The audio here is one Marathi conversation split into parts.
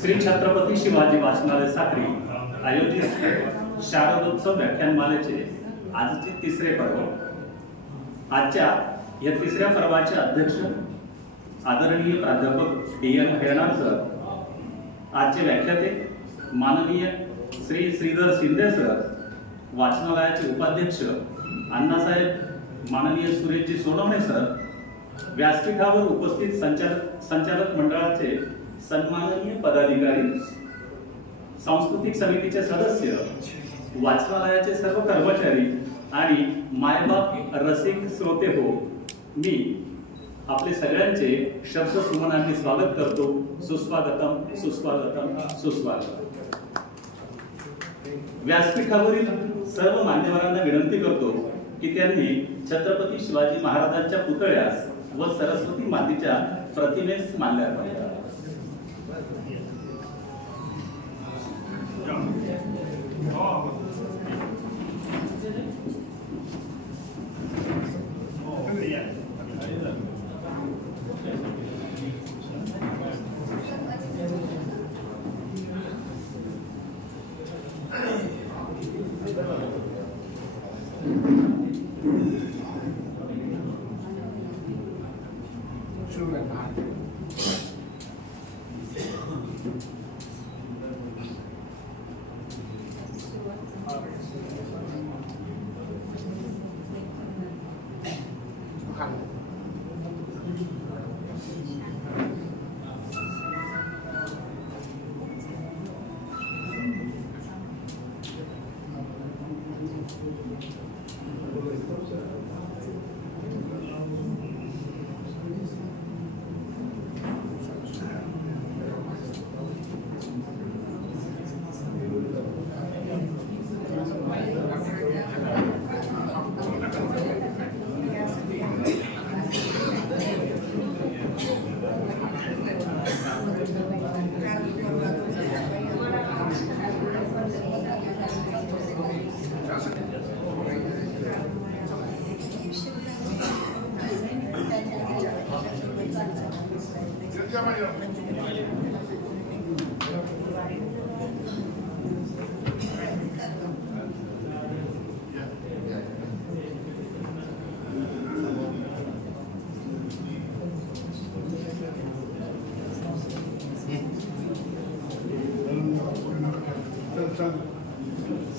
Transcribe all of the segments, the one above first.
श्री छत्रपती शिवाजी वाचनालय साक्री आयोजित शारदोत्सव व्याख्यानमालेचे आजचे तिसरे पर्व। आजच्या या तिसऱ्या पर्वाचे अध्यक्ष आदरणीय प्राध्यापक डी.एन. खेळणार सर, आजचे व्याख्याते माननीय श्री श्रीधर शिंदे सर, वाचनालयाचे उपाध्यक्ष अण्णासाहेब माननीय सुरेशजी सोनवणे सर, व्यासपीठावर उपस्थित संचालक मंडळाचे सन्माननीय पदाधिकारी, सांस्कृतिक समितीचे सदस्य, वाचनालयाचे सर्व कर्मचारी आणि मायबाप रसिक श्रोते हो, मी आपले सगळ्यांचे शब्द सुमनांनी स्वागत करतो। सुस्वागतम सुस्वागतम सुस्वागतम। व्यासपीठावरील सर्व मान्यवरांना विनंती करतो की त्यांनी छत्रपती शिवाजी महाराजांच्या पुतळ्यास व सरस्वती मातेच्या प्रतिमेस माल्यार्पण करावे।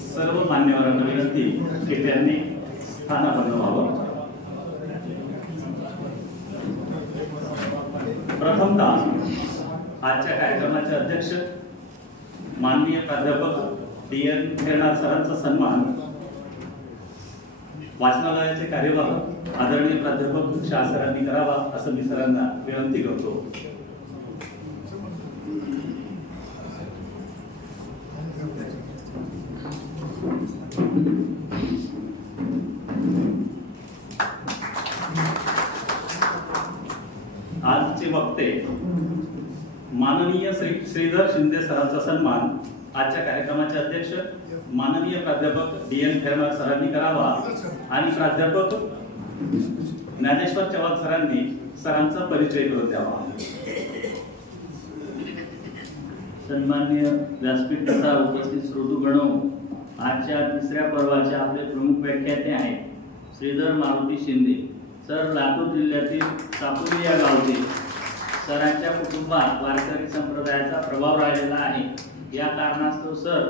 सर्व मान्यवरांना विनंती की त्यांनी स्थानापन्न व्हावं। प्रथमतः आजच्या कार्यक्रमाचे अध्यक्ष माननीय प्राध्यापक डी.एन. खेळणार सरांचा सन्मान वाचनालयाचे कार्यवाह आदरणीय प्राध्यापक शाह सरांनी करावा असं मी सरांना विनंती करतो। आजचे वक्ते माननीय श्रीधर शिंदे सरांचा सन्मान आजच्या कार्यक्रमाचे अध्यक्ष माननीय प्राध्यापक डी.एन. खेळणार सरांनी करावा आणि प्राध्यापक ज्ञानेश्वर चव्हाण सरांनी सरांचा परिचय करून द्यावा। सन्माननीय व्यासपीठ तथा उपस्थित श्रोतृगणो, आजच्या तिसऱ्या पर्वाचे आपले प्रमुख व्याख्याते आहेत श्रीधर मारुती शिंदे सर। लातूर जिल्ह्यातील सापुली या गावचे। सरांच्या कुटुंबात वारकरी संप्रदायाचा प्रभाव राहिलेला आहे। या कारणास्तव सर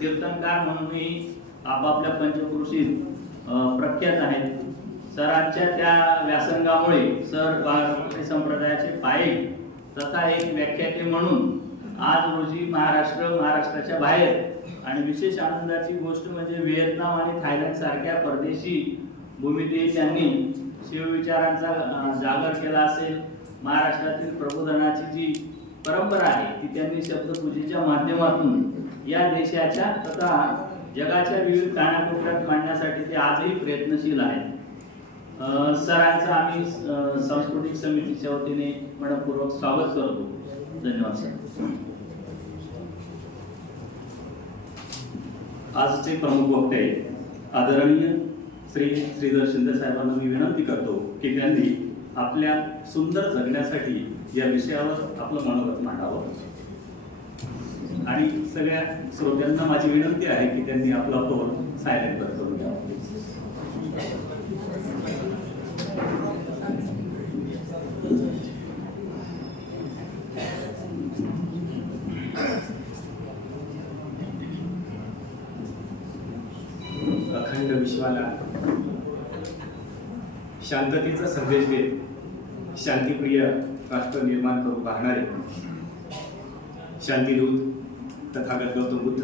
कीर्तनकार म्हणूनही आपापल्या पंचक्रोशीत प्रख्यात आहेत। सरांच्या त्या व्यासंगामुळे सर वारकरी संप्रदायाचे पाये तथा एक व्याख्याते म्हणून आज रोजी महाराष्ट्राच्या बाहेर आणि विशेष आनंदाची गोष्ट म्हणजे व्हिएतनाम आणि थायलंड सारख्या परदेशी भूमीतही त्यांनी शिवविचारांचा जागर केला असेल। महाराष्ट्रातील प्रबोधनाची जी परंपरा आहे ती त्यांनी शब्दपूजेच्या माध्यमातून या देशाच्या तथा जगाच्या विविध कानाकोपऱ्यात मांडण्यासाठी ते आजही प्रयत्नशील आहेत। सरांचा आम्ही सांस्कृतिक समितीच्या वतीने मनपूर्वक स्वागत करतो। धन्यवाद सर। आजचे प्रमुख वक्ते आदरणीय श्री श्रीधर शिंदे साहेबांना मी विनंती करतो की त्यांनी आपल्या सुंदर जगण्यासाठी या विषयावर आपलं मनोगत मांडावं. आणि सगळ्या श्रोत्यांना माझी विनंती आहे की त्यांनी आपला फोन सायलेंट करून द्यावा. अखंड विश्वाला शांततेचा संदेश देत शांतिप्रिय राष्ट्र निर्माण करू पाहणारे शांतिदूत तथागत गौतम बुद्ध,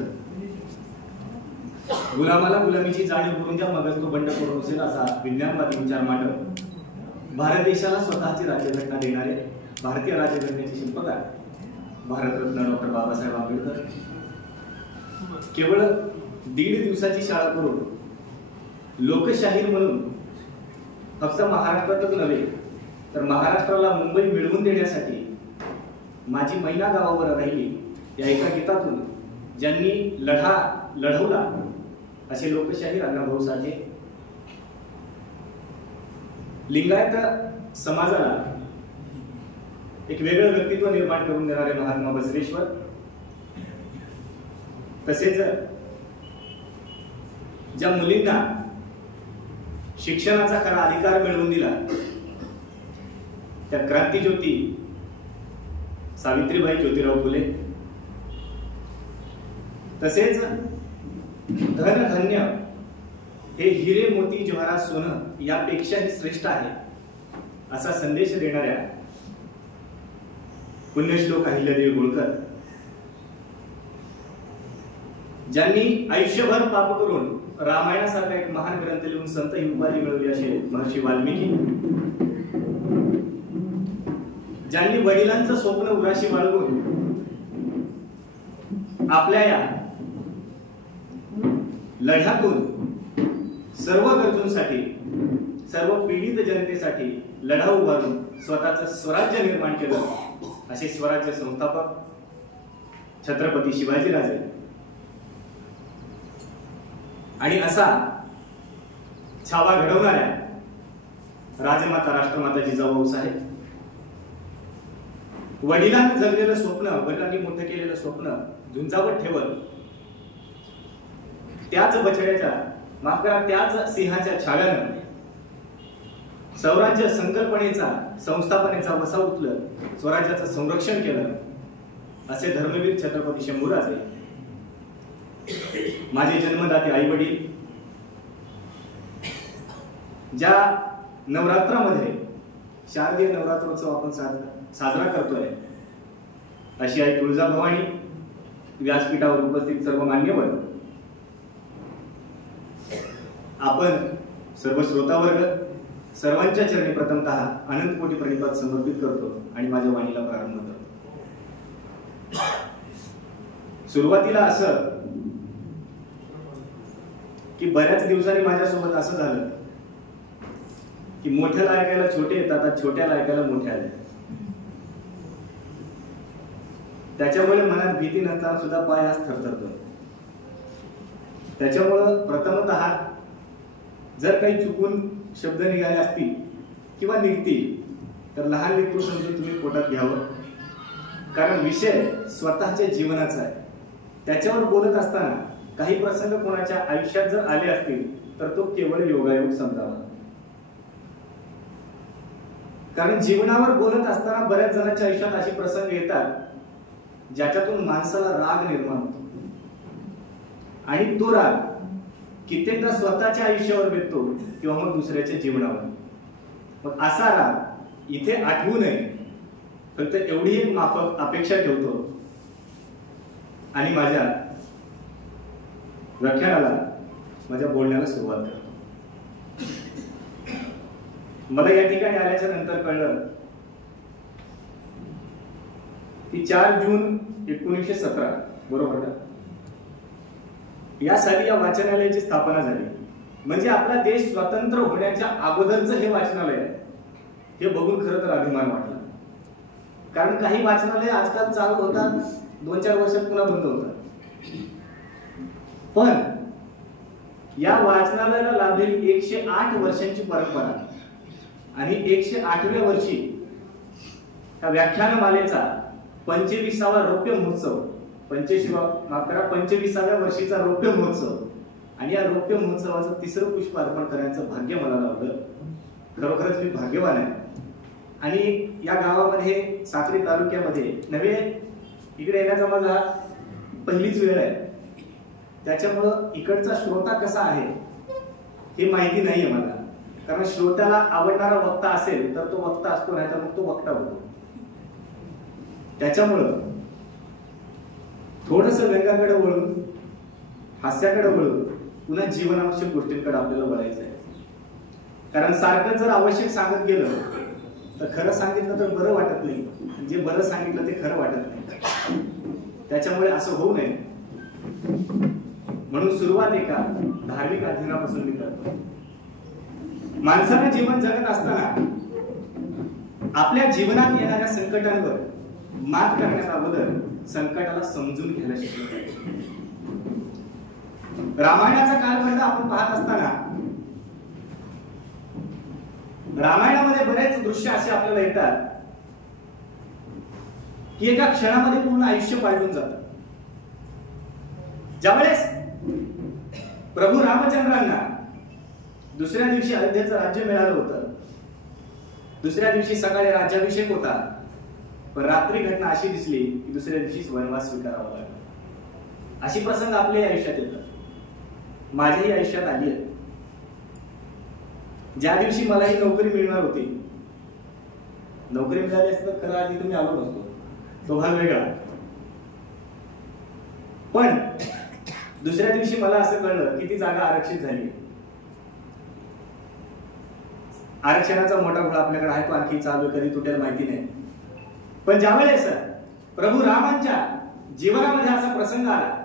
गुलामाला गुलामीची जाणीव करून द्या मगच तो बंड करून असेल असा विज्ञानवादी विचार मांडत भारत देशाला स्वतःची राज्यघटना देणारे भारतीय राज्यघटनेचे शिल्पकार भारतरत्न डॉक्टर बाबासाहेब आंबेडकर केवळ 1.5 दिवसाची शाळा करून लोकशाहीर म्हणून फक्त महाराष्ट्रातच नव्हे तर महाराष्ट्राला मुंबई मिळवून देण्यासाठी माझी मैना गावावर राहिली या एका गीतातून ज्यांनी लढवला असे लोकशाहीर अण्णाभाऊ साठे, लिंगायत समाजाला एक वेगळं व्यक्तित्व निर्माण करून देणारे महात्मा बसवेश्वर, तसेच ज्या मुलींना शिक्षणाचा खरा अधिकार मिळवून दिला त्या क्रांतिज्योती सावित्रीबाई ज्योतिराव फुले, तसेच धन धन्य हे हिरे मोती जवाहरात सोनं यापेक्षाही श्रेष्ठ आहे असा संदेश देणाऱ्या पुण्यश्लोक अहिल्यादेवी होळकर, ज्यांनी आयुष्यभर पाप करून रामायणासारखा एक महान ग्रंथ लिहून संत ही उपाधी मिळवली असे महर्षी वाल्मिकी, ज्यांनी वडिलांचं स्वप्न उराशी बाळगून आपल्या या लढ्यातून सर्व गरजूंसाठी सर्व पीडित जनतेसाठी लढा उभारून स्वतःचं स्वराज्य निर्माण केलं असे स्वराज्य संस्थापक छत्रपती शिवाजीराजे आणि असा छावा घडवणाऱ्या राजमाता राष्ट्रमाता जिजाऊ साहेब, वडिलांनी जगलेलं स्वप्न, वडिलांनी मोठं केलेलं स्वप्न झुंजावत ठेवत त्याच बछड्याच्या माफ करा त्याच सिंहाच्या छाव्यानं स्वराज्य संकल्पनेचा संस्थापनेचा वसा उचलत स्वराज्याचं संरक्षण केलं असे धर्मवीर छत्रपती शंभूराजे, माझे जन्मदाते आई वडील, ज्या नवरात्रामध्ये शारदीय नवरात्रोत्सव आपण साजरा करतोय अशी आई तुळजाभवानी, व्यासपीठावर उपस्थित सर्व मान्यवर, आपण सर्व श्रोतावर्ग सर्वांच्या चरणी प्रथमतः अनंत कोटी प्रणिपात समर्पित करतो आणि माझ्या वाणीला प्रारंभ करतो. सुरुवातीला असं की बऱ्याच दिवसांनी माझ्यासोबत असं झालं की मोठ्याला ऐकायला छोटे येतात आणि छोट्याला ऐकायला मोठे आले. त्याच्यामुळे मनात भीती नसताना सुद्धा पाय आज थरथरतो. त्याच्यामुळं प्रथमतः जर काही चुकून शब्द निघाले असतील किंवा निघतील तर लहान लेकरू समजून तुम्ही पोटात घ्यावं, कारण विषय स्वतःच्या जीवनाचा आहे. त्याच्यावर बोलत असताना काही प्रसंग कोणाच्या आयुष्यात जर आले असतील तर तो केवळ योगायोग समजावा, कारण जीवनावर बोलत असताना बऱ्याच जणांच्या आयुष्यात असे प्रसंग येतात ज्याच्यातून माणसाला राग निर्माण होतो आणि तो राग कित्येकदा स्वतःच्या आयुष्यावर बेततो किंवा मग दुसऱ्याच्या जीवनावर. मग असा राग इथे आठवू नये, फक्त एवढी एक माफक अपेक्षा ठेवतो आणि माझ्या व्याख्यानाला माझ्या बोलण्याला सुरुवात करतो. मला या ठिकाणी आल्याच्या नंतर कळलं की 4 जून 1917 बरोबर ना, या साली या वाचनालयाची स्थापना झाली. म्हणजे आपला देश स्वतंत्र होण्याच्या अगोदरचं हे वाचनालय आहे. हे बघून खरं तर अभिमान वाटला, कारण काही वाचनालय आजकाल चालू होतात 2-4 वर्षात पुन्हा बंद होतात, पण या वाचनालयाला लाभलेली 108 वर्षांची परंपरा आणि 108व्या वर्षी त्या व्याख्यानमालेचा 25वा रौप्य महोत्सव, 25व्या वर्षीचा रौप्य महोत्सव, आणि या रौप्य महोत्सवाचं 3रं पुष्प अर्पण करण्याचं भाग्य मला लाभलं. खरोखरच मी भाग्यवान आहे. आणि या गावामध्ये साक्री तालुक्यामध्ये नवे इकडे येण्याचा माझा पहिलीच वेळ आहे. त्याच्यामुळं इकडचा श्रोता कसा आहे हे माहिती नाहीये मला. कारण श्रोत्याला आवडणारा वक्ता असेल तर तो वक्ता असतो, नाही तर मग तो वक्ता होतो. त्याच्यामुळं थोडस व्यंगाकडे वळून, हास्याकडे वळून पुन्हा जीवनावश्यक गोष्टींकडे आपल्याला वळायचं आहे. कारण सारखं जर आवश्यक सांगत गेलं तर खरं सांगितलं तर बरं वाटत नाही, जे बरं सांगितलं ते खरं वाटत नाही. त्याच्यामुळे असं होऊ नये म्हणून सुरुवात एका धार्मिक अध्ययनापासून मी करतो. माणसानं जीवन जगत असताना आपल्या जीवनात येणाऱ्या संकटांवर मात करण्याच्या अगोदर संकटाला समजून घ्यायला शिकलं पाहिजे. रामायणाचा कालखंड आपण पाहत असताना रामायणामध्ये बरेच दृश्य असे आपल्याला येतात की एका क्षणामध्ये पूर्ण आयुष्य पालटून जातं. ज्यावेळेस प्रभू रामचंद्रांना दुसऱ्या दिवशी अयोध्येचं राज्य मिळालं होतं, दुसऱ्या दिवशी सकाळी राज्याभिषेक होता, पण रात्री घटना अशी दिसली की दुसऱ्या दिवशीच वनवास स्वीकारावा लागला. अशी प्रसंग आपल्या आयुष्यात येतात, माझ्याही आयुष्यात आली आहे. ज्या दिवशी मला ही नोकरी मिळणार होती, नोकरी मिळाली असतं तर खरं आधी तुम्ही आलो नसतो, तो भाग वेगळा. पण दुसऱ्या दिवशी मला असं कळलं की ती जागा आरक्षित झाली. आरक्षणाचा मोठा घोडा आपल्याकडे आहे, तो आणखी चालू कधी तुटेल माहिती नाही. पण ज्यावेळेस प्रभू रामांच्या जीवनामध्ये असा प्रसंग आला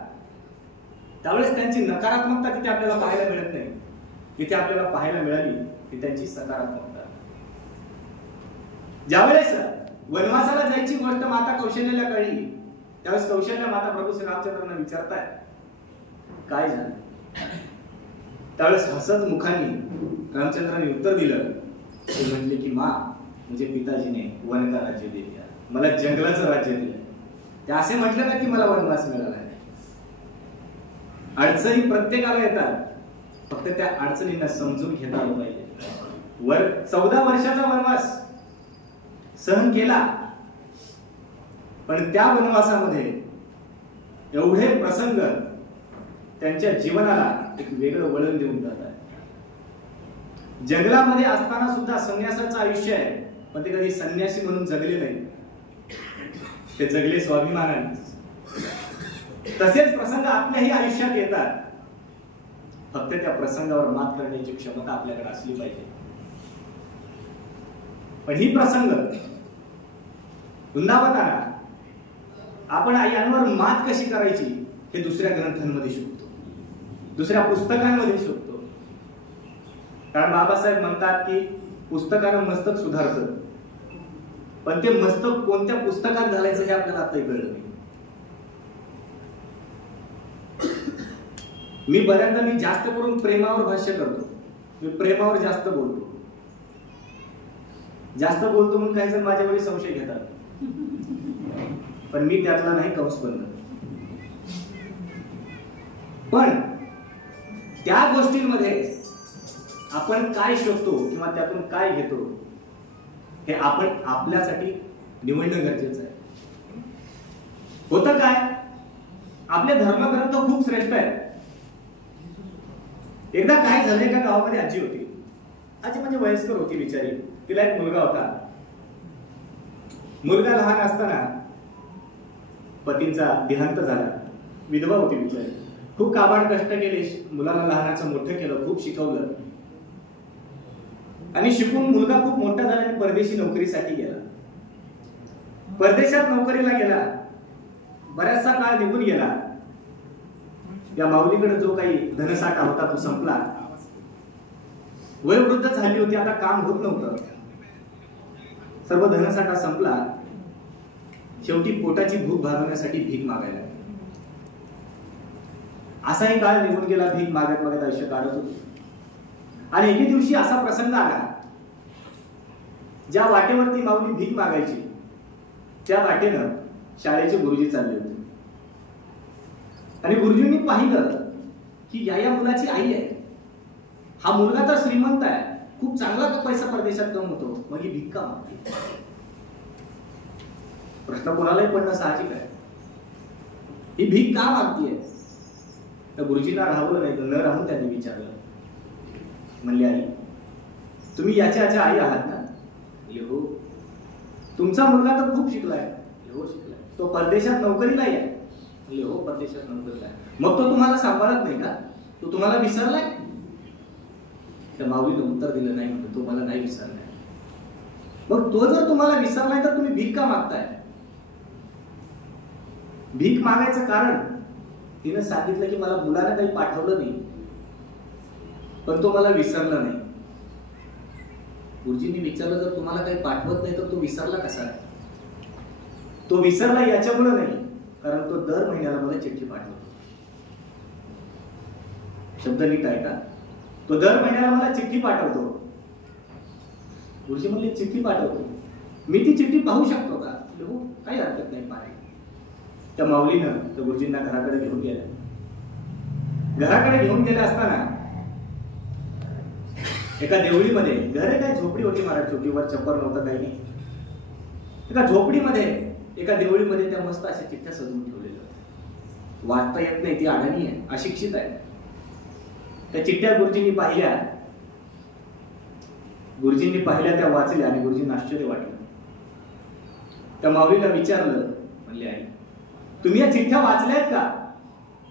त्यावेळेस त्यांची नकारात्मकता तिथे आपल्याला पाहायला मिळत नाही. तिथे आपल्याला पाहायला मिळाली की त्यांची सकारात्मकता. ज्यावेळेस वनवासाला जायची गोष्ट माता कौशल्याला कळली त्यावेळेस कौशल्या माता प्रभू श्री रामचंद्रांना विचारताय काय झालं. त्यावेळेस हसत मुखांनी रामचंद्रांनी उत्तर दिलं. ते म्हटले की मा, म्हणजे पिताजीने वन का राज्य दिले, मला जंगलाचं राज्य दिलं. ते असे म्हटले ना की मला वनवास मिळाला. अडचणी प्रत्येकाला येतात, फक्त त्या अडचणींना समजून घेता आलं पाहिजे. 14 वर्षाचा वनवास सहन केला, पण त्या वनवासामध्ये एवढे प्रसंग त्यांच्या जीवनाला एक वेगळं वळण देऊन जातात. जंगलामध्ये असताना सुद्धा संन्यासाचं आयुष्य आहे, पण ते कधी संन्यासी म्हणून जगले नाही, ते जगले स्वाभिमानाने. तसेच प्रसंग आपल्याही आयुष्यात येतात, फक्त त्या प्रसंगावर मात करण्याची क्षमता आपल्याकडे असली पाहिजे. पण ही प्रसंग वृंदावताना आपण यांवर मात कशी करायची हे दुसऱ्या ग्रंथांमध्ये शिकतो, दुसऱ्या पुस्तकांमध्ये शिकतो. कारण बाबासाहेब म्हणतात की पुस्तकानं मस्तक सुधारतं, पण ते मस्तक कोणत्या पुस्तकात घालायचं हे आपल्याला आताही कळलं नाही. मी बऱ्याचदा जास्त करून प्रेमावर भाष्य करतो, मी प्रेमावर जास्त बोलतो. जास्त बोलतो म्हणून काही जण माझ्यावर संशय घेतात, पण मी त्यातला नाही कंसबंध. पण त्या गोष्टींमध्ये आपण काय शोधतो किंवा त्यातून काय घेतो हे आपण आपल्यासाठी निवडणं गरजेचं आहे. होतं काय, आपले धर्मग्रंथ खूप श्रेष्ठ आहेत. एकदा काय झालं, एका गावामध्ये आजी होती. आजी म्हणजे वयस्कर होती बिचारी. तिला एक मुलगा होता. मुलगा लहान असताना पतींचा देहांत झाला, विधवा होती बिचारी. खूप काबाड कष्ट केले, मुलाला लहानाचं मोठं केलं, खूप शिकवलं, आणि शिकून मुलगा खूप मोठा झाला आणि परदेशी नोकरीसाठी गेला. परदेशात नोकरीला गेला, बराचसा काळ निघून गेला. या माऊलीकडे जो काही धनसाठा होता तो संपला. वयोवृद्ध झाली होती, आता काम होत नव्हतं, सर्व धनसाठा संपला. शेवटी पोटाची भूक भागवण्यासाठी भीक मागायला. असाही काळ निघून गेला, भीक मागत मागत आयुष्य काढत होती. आणि एके दिवशी असा प्रसंग आला ज्या वाटेवरती माऊली भीक मागायची त्या वाटेनं शाळेचे गुरुजी चालले होते आणि गुरुजींनी पाहिलं की या मुलाची आई आहे, हा मुलगा तर श्रीमंत आहे, खूप चांगला पैसा परदेशात कमवतो, मग ही भीक का मागते? प्रश्न कोणालाही पडणं साहजिक आहे, ही भीक का मागतीये? तर गुरुजींना राहवलं नाही, न राहून त्यांनी विचारलं, म्हणले आई तुम्ही याच्या आई आहात ना? हो. तुमचा मुलगा तर खूप शिकलाय? हो शिकलाय. तो परदेशात नोकरीला आहे? हो परदेशात नोकरीला आहे. मग तो तुम्हाला सांभाळत नाही का? तो तुम्हाला विसरलाय? त्या माऊलीनं उत्तर दिलं नाही, म्हणतो तो मला नाही विसरलाय. मग तो जर तुम्हाला विसरलाय तर तुम्ही भीक का मागताय? भीक मागायचं कारण तिनं सांगितलं की मला मुलाला काही पाठवलं नाही पण तो मला विसरला नाही. गुरुजींनी विचारलं जर तुम्हाला काही पाठवत नाही तर तो विसरला कसा? तो विसरला याच्यामुळे नाही, कारण तो दर महिन्याला मला चिठ्ठी पाठवतो. शब्द नीट आहे का? तो दर महिन्याला मला चिठ्ठी पाठवतो. गुरुजी म्हणले चिठ्ठी पाठवतो, मी ती चिठ्ठी पाहू शकतो का? हो काही हरकत नाही पाहाय. त्या माऊलीनं त्या गुरुजींना घराकडे घेऊन गेल्या. घराकडे घेऊन गेले असताना एका देवळीमध्ये, घर आहे काय झोपडी होती महाराज, छोटीवर छप्पर नव्हतं काही नाही. एका झोपडीमध्ये एका देवळीमध्ये त्या मस्त अशा चिठ्ठ्या सजवून ठेवलेल्या, वाचता येत नाही, ती अडाणी आहे, अशिक्षित आहे. त्या चिठ्ठ्या गुरुजींनी पाहिल्या, त्या वाचल्या आणि गुरुजींना आश्चर्य वाटलं. त्या माऊलीला विचारलं, म्हणले आई तुम्ही या चिठ्ठ्या वाचल्यात का?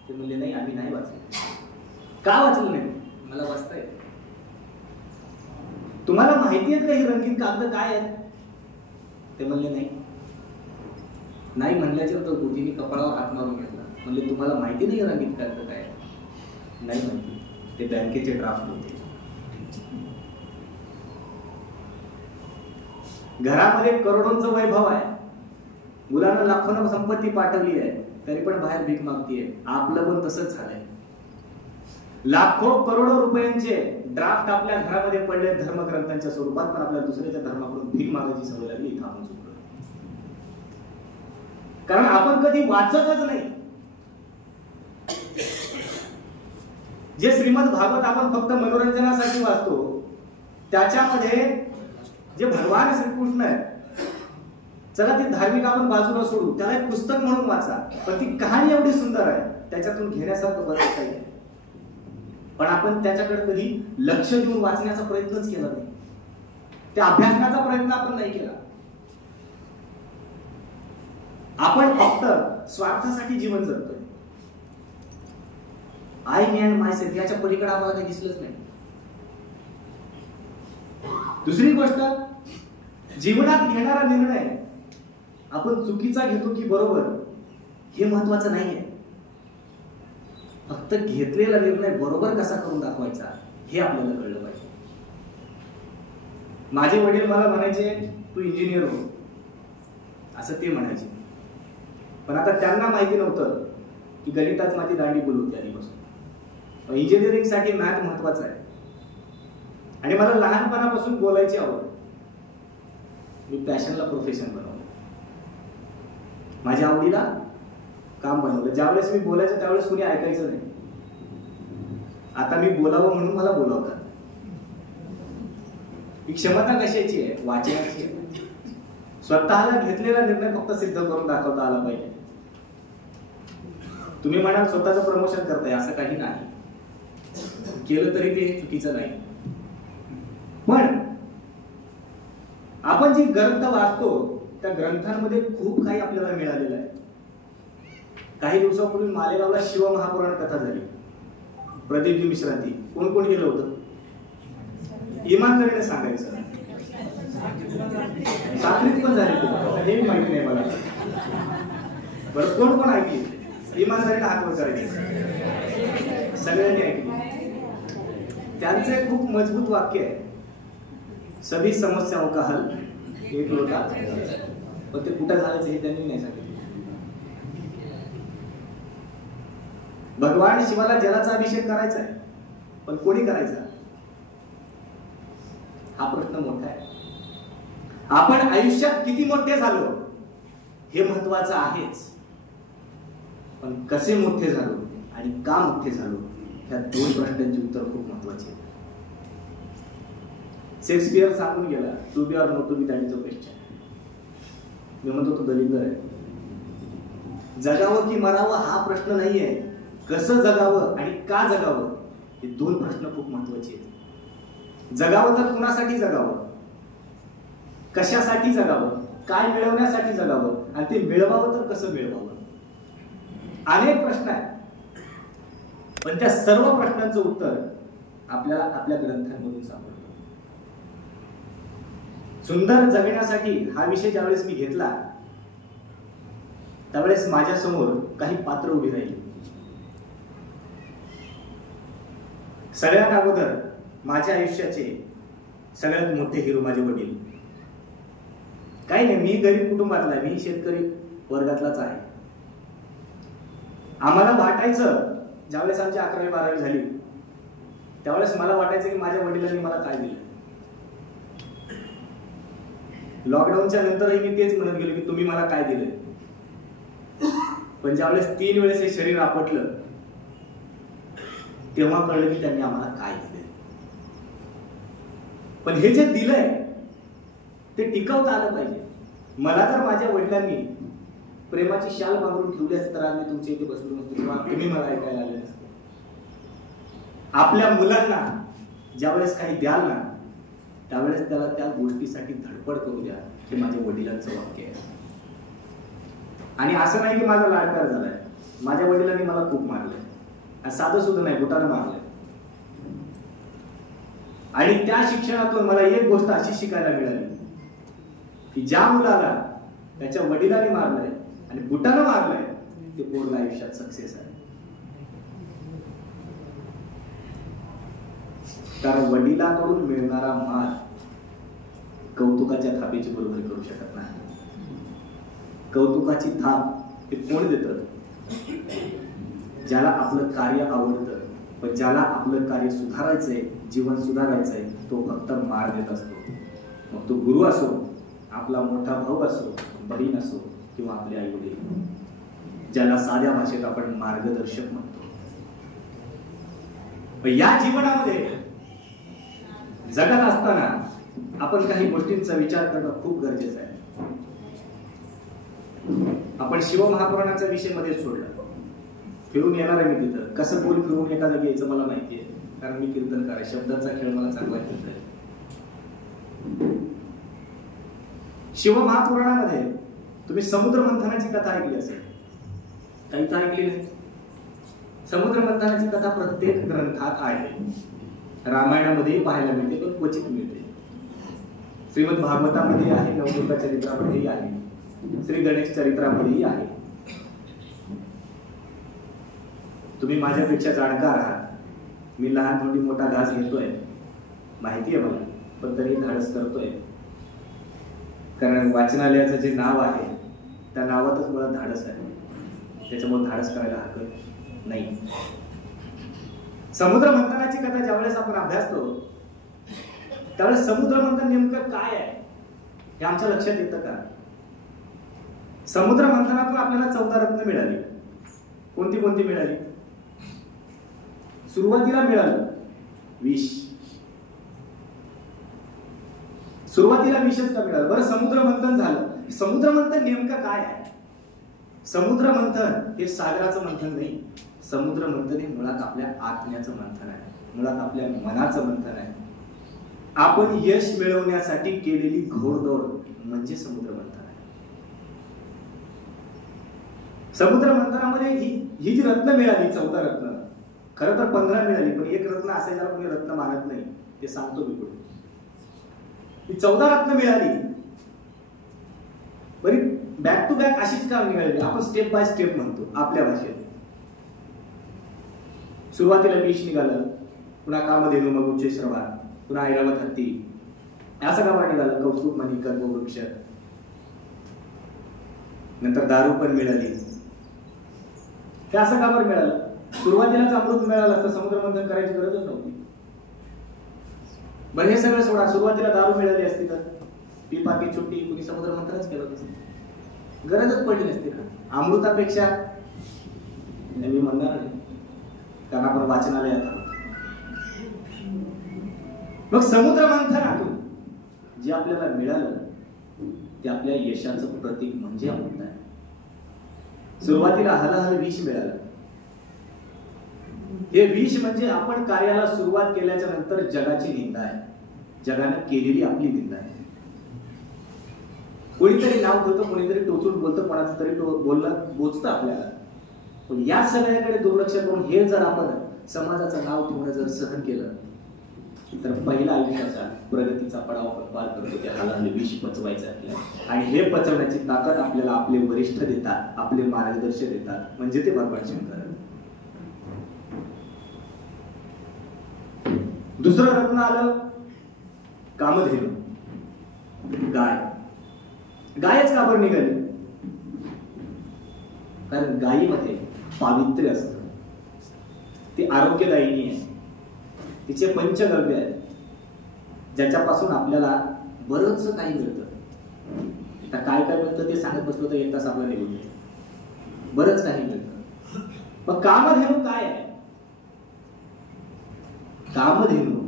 ते म्हणले नाही आम्ही नाही वाचले. का वाचलं नाही? मला वाचता येत. तुम्हाला माहिती आहे का ही रंगीत कागद काय आहेत? ते म्हणले नाही. नाही म्हणल्याच्या तर गुरुजींनी कपाळावर हात मारून घेतला. म्हणले तुम्हाला माहिती नाही रंगीत कागद काय? नाही माहिती. ते बँकेचे ड्राफ्ट होते. घरामध्ये करोडोंचं वैभव आहे, मुलांना लाखोंना संपत्ती पाठवली आहे, तरी पण बाहेर भीक मागतीये. आपलं पण तसंच झालंय. लाखो करोडो रुपयांचे ड्राफ्ट आपल्या घरामध्ये पडले धर्मग्रंथांच्या स्वरूपात, पण आपल्या दुसऱ्याच्या धर्माकडून भीक मागायची सवय लागली. इथं आपण चुकलो, कारण आपण कधी वाचतच नाही. जे श्रीमद भागवत आपण फक्त मनोरंजनासाठी वाचतो, त्याच्यामध्ये जे भगवान श्रीकृष्ण आहे, चला ती धार्मिक आपण बाजूला सोडू, त्याला एक पुस्तक म्हणून वाचा, पण ती कहाणी एवढी सुंदर आहे, त्याच्यातून घेण्यासारखं बरंच काही आहे. पण आपण त्याच्याकडे कधी लक्ष देऊन वाचण्याचा प्रयत्नच केला नाही. त्या अभ्यासनाचा प्रयत्न आपण नाही केला. आपण फक्त स्वार्थासाठी जीवन जगतोय. I me and my self याच्या पलीकडे आम्हाला काही दिसलंच नाही. दुसरी गोष्ट, जीवनात घेणारा निर्णय आपण चुकीचा घेतो की बरोबर हे महत्वाचं नाहीये. फक्त घेतलेला निर्णय बरोबर कसा करून दाखवायचा हे आपल्याला कळलं पाहिजे. माझे वडील मला म्हणायचे तू इंजिनियर हो, असं ते म्हणायचे. पण आता त्यांना माहिती नव्हतं की गणितात माझी दांडी बोलवते आधीपासून. इंजिनिअरिंग साठी मॅथ महत्वाचा आहे आणि मला लहानपणापासून बोलायची आवड. मी पॅशनला प्रोफेशन बनवलं, माझ्या आवडीला काम बनवलं. ज्यावेळेस मी बोलायचं त्यावेळेस कुणी ऐकायचं नाही. आता मी बोलावं म्हणून मला बोलावतात. ही क्षमता कशाची आहे? वाचनाची आहे. स्वतःला घेतलेला निर्णय फक्त सिद्ध करून दाखवता आला पाहिजे. तुम्ही म्हणाल स्वतःचं प्रमोशन करताय, असं काही नाही. केलं तरी ते चुकीचं नाही. पण आपण जी ग्रंथ वाचतो त्या ग्रंथांमध्ये खूप काही आपल्याला मिळालेलं आहे. काही दिवसापूर्वी मालेगावला शिवमहापुराण कथा झाली. प्रदीपजी मिश्रांती कोण कोण गेलं होतं? इमानदारीने सांगायचं. साखरीत पण झाली हे माहिती नाही मला. बरं कोण कोण ऐकली? इमानदारीने हात वर करायचे. सगळ्यांनी ऐकली. त्यांचे खूप मजबूत वाक्य आहे, सभी समस्याओं का हल एक लोटा. पण ते कुठं घालायचं हे त्यांनी नाही सांगितलं. भगवान शिवाला जलाचा अभिषेक करायचा आहे, पण कोणी करायचा हा प्रश्न मोठा आहे. आपण आयुष्यात किती मोठे झालो हे महत्वाचं आहेच, पण कसे मोठे झालो आणि का मोठे झालो या दोन प्रश्नांची उत्तर खूप महत्वाची आहे. शेक्सपियर सांगून गेला, to be or not to be that is a question. मी म्हणतो तो दलिंदर आहे. जगावं की मरावं हा प्रश्न नाहीये, कसं जगावं आणि का जगावं हे दोन प्रश्न खूप महत्वाचे आहेत. जगावं तर कुणासाठी जगावं, कशासाठी जगावं, काय मिळवण्यासाठी जगावं आणि ते मिळवावं तर कसं मिळवावं, अनेक प्रश्न आहेत. पण त्या सर्व प्रश्नांचं उत्तर आपल्याला आपल्या ग्रंथांमधून सापडतं. सुंदर जगण्यासाठी हा विषय ज्यावेळेस मी घेतला त्यावेळेस माझ्या समोर काही पात्र उभी राहिली. सगळ्यात अगोदर माझ्या आयुष्याचे सगळ्यात मोठे हिरो माझे वडील. काही नाही, मी गरीब कुटुंबातला, मी शेतकरी वर्गातलाच आहे. आम्हाला वाटायचं ज्यावेळेस आमची 11वी 12वी झाली त्यावेळेस मला वाटायचं की माझ्या वडिलांनी मला काय दिलं. लॉकडाऊनच्या नंतरही मी तेच म्हणत गेलो की तुम्ही मला काय दिलं. पण ज्यावेळेस 3 वेळेस हे शरीर आपटलं तेव्हा कळलं की त्यांनी आम्हाला काय दिलं. पण हे जे दिलंय ते टिकवता आलं पाहिजे. मला जर माझ्या वडिलांनी प्रेमाची शाल बांधून ठेवली असती तर आज मी तुमच्या इथे बसलो नसतो किंवा तुम्ही मला ऐकायला आले नसते. आपल्या मुलांना ज्यावेळेस काही द्याल ना त्यावेळेस त्याला त्या गोष्टीसाठी धडपड करू द्या, हे माझ्या वडिलांचं वाक्य आहे. आणि असं नाही की माझा लाडकार झालाय, माझ्या वडिलांनी मला खूप मारलंय, साधं सुद्धा नाही, बोटानं मारलंय. आणि त्या शिक्षणातून मला एक गोष्ट अशी शिकायला मिळाली की ज्या मुलाला त्याच्या वडिलांनी मारलंय आणि बुटानं मारलंय ते पोरगा आयुष्यात सक्सेस आहे. कारण वडिलांकडून मिळणारा मार कौतुकाच्या थापेची बरोबरी करू शकत नाही. कौतुकाची थाप हे कोण देतं? ज्याला आपलं कार्य आवडतं, पण ज्याला आपलं कार्य सुधारायचंय, जीवन सुधारायचंय, तो फक्त मार देत असतो. मग तो गुरु असो, आपला मोठा भाऊ असो, बहीण असो किंवा आपले आई वडील, ज्याला साध्या भाषेत आपण मार्गदर्शक म्हणतो. या जीवनामध्ये जगत असताना आपण काही गोष्टींचा विचार करणं खूप गरजेचं आहे. आपण शिवमहापुराणाचा विषय मध्ये सोडला, फिरून येणार आहे मी तिथं. कसं बोल फिरून एका जागी यायचं मला माहिती आहे, कारण मी कीर्तनकार आहे. शब्दांचा खेळ मला चांगला खेळता आहे. शिवमहापुराणामध्ये तुम्ही समुद्र मंथनाची कथा ऐकली असेल, काही तर ऐकली नाही. समुद्र मंथनाची कथा प्रत्येक ग्रंथात आहे. रामायणामध्येही पाहायला मिळते, पण क्वचित मिळते. श्रीमद भागवतामध्ये आहे, नवदुर्गा चरित्रामध्येही आहे, श्री गणेश चरित्रामध्येही आहे. तुम्ही माझ्यापेक्षा जाणकार आहात. मी लहान थोडी मोठा घास घेतोय माहिती आहे मला, पण तरी धाडस करतोय. कारण वाचनालयाचं जे नाव आहे त्या नावातच मला धाडस आहे, त्याच्यामुळे धाडस करायला हरकत नाही. समुद्र मंथनाची कथा ज्यावेळेस आपण अभ्यासतो त्यावेळेस समुद्र मंथन नेमकं काय आहे हे आमच्या लक्षात येतं का? समुद्र मंथनातून आपल्याला 14 रत्न मिळाली. कोणती कोणती मिळाली? सुरुवातीला मिळालं विष. सुरुवातीला विषच का मिळालं? बरं, समुद्र मंथन झालं. समुद्र मंथन नेमकं काय आहे? समुद्र मंथन हे सागराचं मंथन नाही. समुद्र मंथन हे मुळात आपल्या आत्म्याचं मंथन आहे, मुळात आपल्या मनाचं मंथन आहे. आपण यश मिळवण्यासाठी केलेली घोडदौड म्हणजे समुद्र मंथन आहे. समुद्र मंथनामध्ये ही जी रत्न मिळाली, 14 रत्न, खरं तर 15 मिळाली, पण एक रत्न असेल ज्याला कोणी रत्न मानत नाही, ते सांगतो मी पुढे. ही 14 रत्न मिळाली. बरी बॅक टू बॅक अशीच का मिळाली? आपण स्टेप बाय स्टेप म्हणतो आपल्या भाषेत. सुरुवातीला विष निघालं, पुन्हा कामधेनू, मग उच्चैश्रवा, पुन्हा ऐरावत हत्ती, असं का निघालं, कौस्तुभ मणी, कल्पवृक्ष, नंतर दारू पण मिळाली. हे असं का बरं मिळालं? सुरुवातीलाच अमृत मिळालं असतं, समुद्र मंथन करायची गरजच नव्हती. बरं, हे सगळं सोडा, सुरुवातीला दारू मिळाली असती तर पिपाकी छुट्टी कुणी समुद्र मंथनच केलं नसतं, गरजच पडली नसते ना. अमृतापेक्षा मी म्हणणार नाही, कारण आपण वाचनालयात आहोत. मग समुद्र मंथनातून जे आपल्याला मिळालं ते आपल्या यशाचं प्रतीक म्हणजे अमृत आहे. सुरुवातीला हलहल विष मिळालं. हे विष म्हणजे आपण कार्याला सुरुवात केल्याच्या नंतर जगाची निंदा आहे, जगाने केलेली आपली निंदा आहे. कोणीतरी नाव ठेवतं, कोणीतरी टोचून बोलतं, कोणाचं तरी बोचतं आपल्याला. पण या सगळ्याकडे दुर्लक्ष करून हे जर आपण समाजाचं नाव ठेवणं जर सहन केलं तर पहिला आयुष्याचा प्रगतीचा पडाव पार करतो. ते हलहल विष पचवायचं आपल्याला, आणि हे पचवण्याची ताकद आपल्याला आपले वरिष्ठ देतात, आपले मार्गदर्शक देतात, म्हणजे ते भगवान शंकर. दुसरं रत्न आलं कामधेनू, गाय. गायच का बरं निघाली? कारण गायीमध्ये पावित्र्य असतं, ती आरोग्यदायिनी आहे, तिचे पंचगव्य आहेत, ज्याच्यापासून आपल्याला बरंच काही मिळतं. आता काय काय मिळतं ते सांगत बसलो तर एक तास आपल्याला निघून जाईल. बरंच काही मिळतं. मग कामधेनू काय आहे? कामधेनू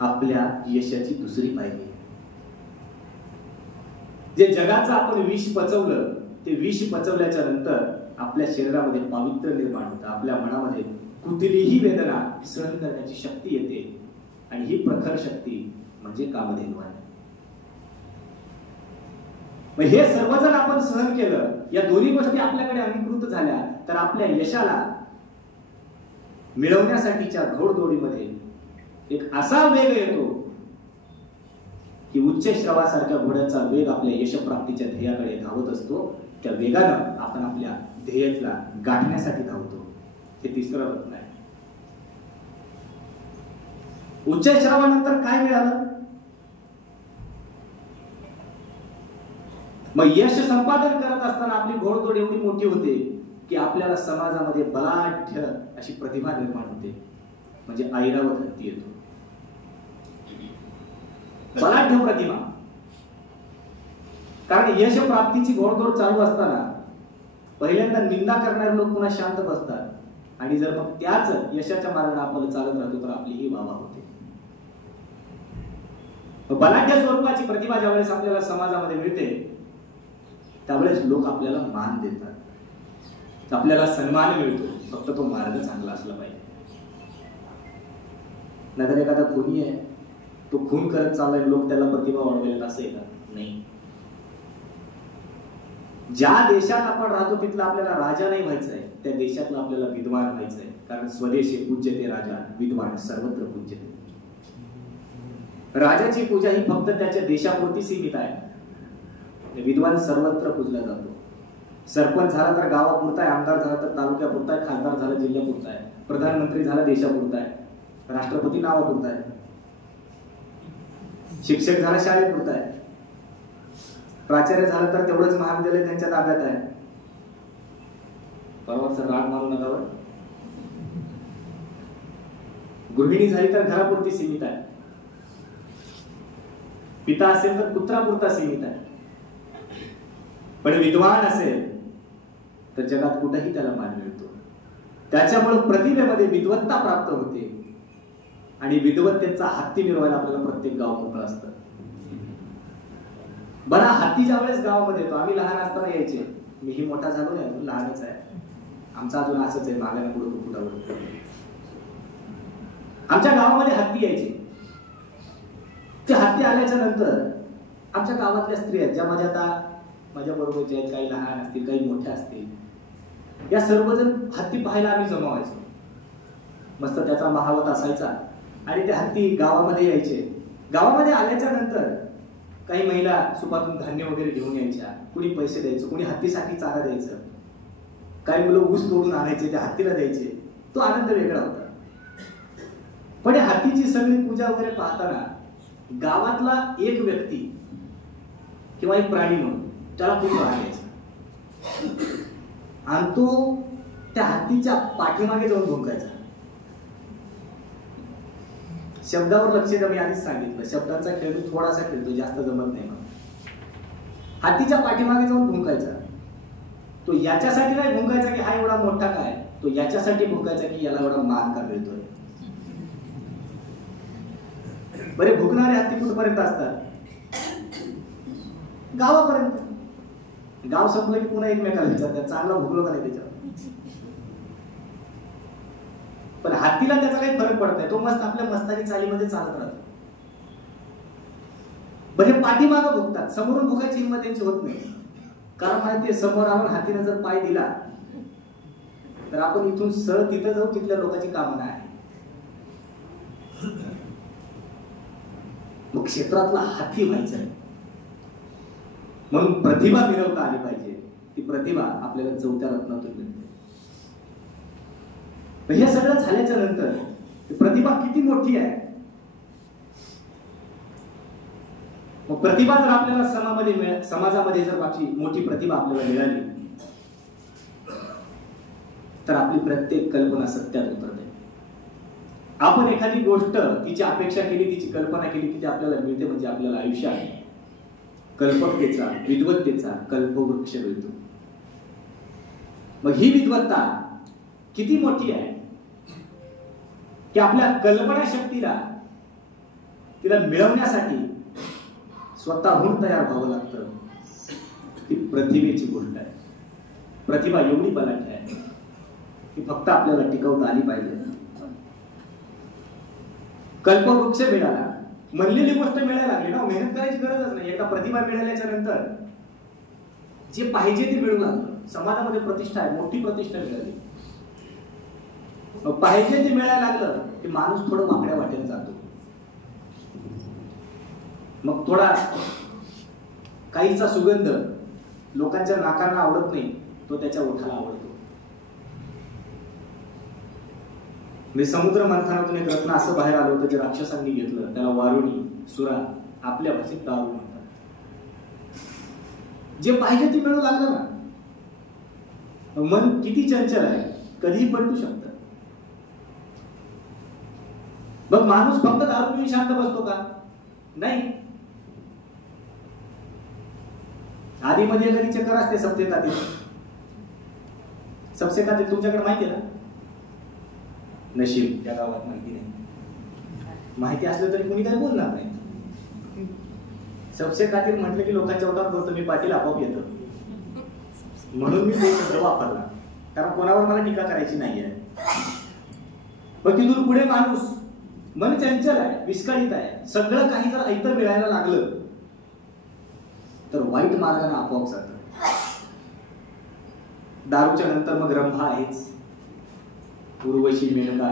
आपल्या यशाची दुसरी पायरी आहे. जे जगाचं आपण विष पचवलं, ते विष पचवल्याच्या नंतर आपल्या शरीरामध्ये पावित्र्य निर्माण होतं, आपल्या मनामध्ये कुठलीही वेदना सहन करण्याची शक्ती येते, आणि ही प्रखर शक्ती म्हणजे कामधेनू आहे. मग हे सर्वजण आपण सहन केलं, या दोन्ही गोष्टी आपल्याकडे अंगीकृत झाल्या, तर आपल्या यशाला मिळवण्यासाठीच्या घोडदौडीमध्ये एक असा वेग येतो की उच्च श्रवासारख्या घोड्याचा वेग आपल्या यशप्राप्तीच्या ध्येयाकडे धावत असतो. त्या वेगानं आपण आपल्या ध्येयाला गाठण्यासाठी धावतो. हे तिसरं रत्न आहे. उच्च श्रवानंतर काय मिळालं? मग यश संपादन करत असताना आपली घोडदौड एवढी मोठी होते की आपल्याला समाजामध्ये बलाढ्य अशी प्रतिभा निर्माण होते, म्हणजे ऐरावत हत्ती येतो. बलाढ्य प्रतिभा. कारण यश प्राप्तीची घोडदौड चालू असताना पहिल्यांदा निंदा करणारे लोक पुन्हा शांत बसतात, आणि जर मग त्याच यशाच्या मार्गाने आपण चालत राहतो तर आपली ही वावा होते. बलाढ्य स्वरूपाची प्रतिभा ज्यावेळेस आपल्याला समाजामध्ये मिळते त्यावेळेस लोक आपल्याला मान देतात, आपल्याला सन्मान मिळतो. फक्त तो मार्ग चांगला असला पाहिजे. नाहीतर एखादा खुनी आहे, तो खून करत चाललाय, लोक त्याला प्रतिभा वाढवेल असं आहे का? नाही. ज्या देशात आपण राहतो तिथला आपल्याला राजा नाही व्हायचंय, त्या देशातला आपल्याला विद्वान व्हायचंय. कारण स्वदेशी पूज्यते राजा, विद्वान सर्वत्र पूज्यते. राजाची पूजा ही फक्त त्याच्या देशापुरती सीमित आहे, विद्वान सर्वत्र पूजला जातो. सरपंच झाला तर गावापुरता आहे, आमदार झाला तर तालुक्यापुरता आहे, खासदार झाला जिल्ह्यापुरता आहे, प्रधानमंत्री झाला देशापुरता आहे, राष्ट्रपती नावापुरता आहे, शिक्षक झाला शाळेपुरता आहे, प्राचार्य झालं तर तेवढंच महाविद्यालय त्यांच्या ताब्यात आहे. परवाचा राग मानू नका बरं. गृहिणी झाली तर घरापुरती सीमित आहे, पिता असेल तर पुत्रापुरता सीमित आहे. पण विद्वान असेल तर जगात कुठेही त्याला मान मिळतो. त्याच्यामुळे प्रतिभेमध्ये विद्वत्ता प्राप्त होते, आणि विद्वत्तेचा हत्ती मिळवायला आपल्याला प्रत्येक गाव मोकळं असतं. बरं, हत्ती ज्या वेळेस गावामध्ये येतो, आम्ही लहान असताना यायचे, मीही मोठा झालो नाही, अजून लहानच आहे, आमचा अजून असंच आहे, मागायला पुढे तो फुटावर. आमच्या गावामध्ये हत्ती यायचे. ते हत्ती आल्याच्या नंतर आमच्या गावातल्या स्त्रिया ज्या माझ्या बरोबरच्या आहेत, काही लहान असतील, काही मोठ्या असतील, या सर्वजण हत्ती पाहायला आम्ही जमा व्हायचो. मस्त त्याचा महावत असायचा, आणि ते हत्ती गावामध्ये यायचे. गावामध्ये आल्याच्या नंतर काही महिला सुपातून धान्य वगैरे घेऊन यायच्या, कुणी पैसे द्यायचं, कुणी हत्तीसाठी चारा द्यायचं, काही मुलं ऊस तोडून आणायचे, त्या हत्तीला द्यायचे. तो आनंद वेगळा होता. पण या हत्तीची सगळी पूजा वगैरे पाहताना गावातला एक व्यक्ती किंवा एक प्राणी म्हणून त्याला खूप राग यायचा, आणि तो त्या हत्तीच्या पाठीमागे जाऊन भुंकायचा. शब्दावर लक्ष द्या. मी आधीच सांगितलं, शब्दांचा खेळ मी थोडासा खेळतो, जास्त जमत नाही मला. हातीच्या पाठीमागे जाऊन भुंकायचा. तो याच्यासाठी नाही भुंकायचा की हा एवढा मोठा काय, तो याच्यासाठी भुंकायचा की याला एवढा मान का मिळतोय. बरे भुकणारे हत्ती कुठपर्यंत असतात? गावापर्यंत. गाव संपलं की पुन्हा एकमेकाला विचारतात चांगला भुकलो का नाही त्याच्यावर. पण हत्तीला त्याचा काही फरक पडत नाही, तो मस्त आपल्या मस्तानी चालीमध्ये चालत राहतो. बरे पाठीमागं भुकतात, समोरून भुकायची हिंमत त्यांची होत नाही. कारण माहितीये समोर आपण हातीने जर पाय दिला तर आपण इथून सरळ तिथं जाऊ, तिथल्या लोकांची कामना आहे. मग क्षेत्रातला हाती व्हायचं आहे. म्हणून प्रतिभा मिळवता आली पाहिजे. ती प्रतिभा आपल्याला 4थ्या रत्नातून मिळते. हे सगळं झाल्याच्या नंतर प्रतिभा किती मोठी आहे. मग प्रतिभा जर आपल्याला समाजामध्ये जर मोठी प्रतिभा आपल्याला मिळाली तर आपली प्रत्येक कल्पना सत्यात उतरते. आपण एखादी गोष्ट तिची अपेक्षा केली, तिची कल्पना केली की ती आपल्याला मिळते, म्हणजे आपल्याला आयुष्य आहे. कल्पकतेचा, विद्वत्तेचा कल्पवृक्ष मिळतो. मग ही विद्वत्ता किती मोठी आहे की आपल्या कल्पना शक्तीला तिला मिळवण्यासाठी स्वतःहून तयार व्हावं लागतं. ती प्रतिभेची गोष्ट आहे. प्रतिभा एवढी बलाढ्य आहे की फक्त आपल्याला टिकवता आली पाहिजे. कल्पवृक्ष मिळाला, म्हणलेली गोष्ट मिळायला लागली ना, मेहनत करायची गरजच नाही. एका प्रतिभा मिळाल्याच्या नंतर जे पाहिजे ते मिळू लागलं. समाजामध्ये प्रतिष्ठा आहे, मोठी प्रतिष्ठा मिळाली. पाहिजे ते मिळायला लागलं की माणूस थोडं वाकड्या वाटेने जातो. मग थोडा काहीचा सुगंध लोकांच्या नाकांना आवडत नाही, तो त्याच्या ओठाला आवडतो. म्हणजे समुद्र मंथनातून एक रत्न असं बाहेर आलं होतं जे राक्षसांनी घेतलं. त्याला वारुणी, सुरा, आपल्या भाषेत दारू म्हणतात. जे पाहिजे ते मिळू लागलं ना. मन किती चंचल आहे, कधीही पलटू शकतं. मग माणूस फक्त दारू पिऊन शांत बसतो का? नाही. आधी मध्ये कधी चक्कर असते सप्तेकातील. सप्तेकातील तुमच्याकडे माहिती आहे ना? नशीब त्या गावात माहिती नाही. माहिती असलं तरी कोणी काही बोलणार नाही. सप्तेकातील म्हटलं की लोकांच्या ओठावर गौतमी पाटील आपोआप येतं. म्हणून मी तो शब्द वापरला, कारण कोणावर मला टीका करायची नाहीये. पण तिथून पुढे माणूस मन चंचल आहे, विस्कळीत आहे. सगळं काही जर ऐतं मिळायला लागलं तर वाईट मार्गाने आपोआप जातं. दारूच्या नंतर मग रंभा आहेच, उर्वशी, मेनका,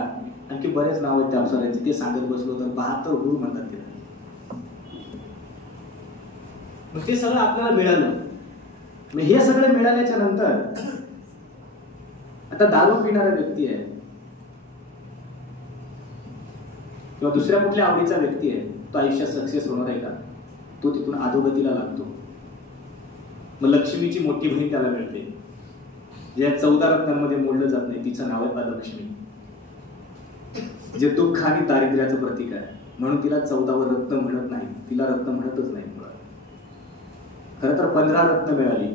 आणखी बरेच नाव आहेत त्या अप्सरांची. ते सांगत बसलो तर 72 हुर म्हणतात तिला. मग ते सगळं आपल्याला मिळालं. मग हे सगळं मिळाल्याच्या नंतर आता दारू पिणारा व्यक्ती आहे किंवा दुसऱ्या कुठल्या आवडीचा व्यक्ती आहे, तो आयुष्यात सक्सेस होणार आहे का? तो तिथून अधोगतीला लागतो. मग लक्ष्मीची मोठी बहीण त्याला मिळते, ज्या 14 रत्नांमध्ये मोडलं जात नाही. तिचं नाव आहे अलक्ष्मी, जे दुःख आणि दारिद्र्याचं प्रतीक आहे. म्हणून तिला 14वर रत्न म्हणत नाही, तिला रत्न म्हणतच नाही. खरं तर 15 रत्न मिळाली.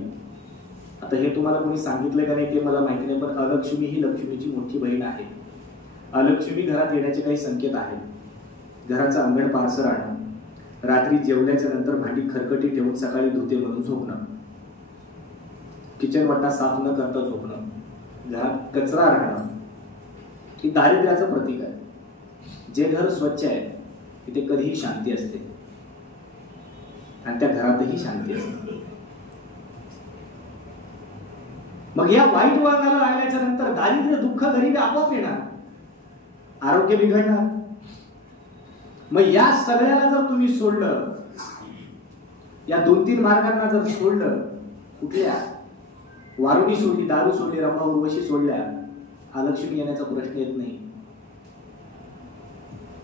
आता हे तुम्हाला कोणी सांगितलं का नाही ते मला माहिती नाही, पण अलक्ष्मी ही लक्ष्मीची मोठी बहीण आहे. अलक्ष्मी घरात येण्याचे काही संकेत आहेत. घराचं अंगण पारसं राहणं, रात्री जेवल्याच्या नंतर भांडी खरकटी ठेवून सकाळी धुते म्हणून झोपणं, किचन वाटा साफ न करता झोपणं, घरात कचरा राहणं, ही दारिद्र्याचं प्रतीक आहे. जे घर स्वच्छ आहे तिथे कधीही शांती असते आणि त्या घरातही शांती असते. मग या वाईट वळणाला लागल्याच्या नंतर दारिद्र्य, दुःख, गरिबी आपोआप येणार, आरोग्य बिघडणार. मग या सगळ्याला जर तुम्ही सोडलं, या 2-3 मार्गांना जर सोडलं, कुठल्या वारुणी सोडली, दारू सोडली, रंभा उर्वशी सोडल्या, अलक्ष्मी येण्याचा प्रश्न येत नाही.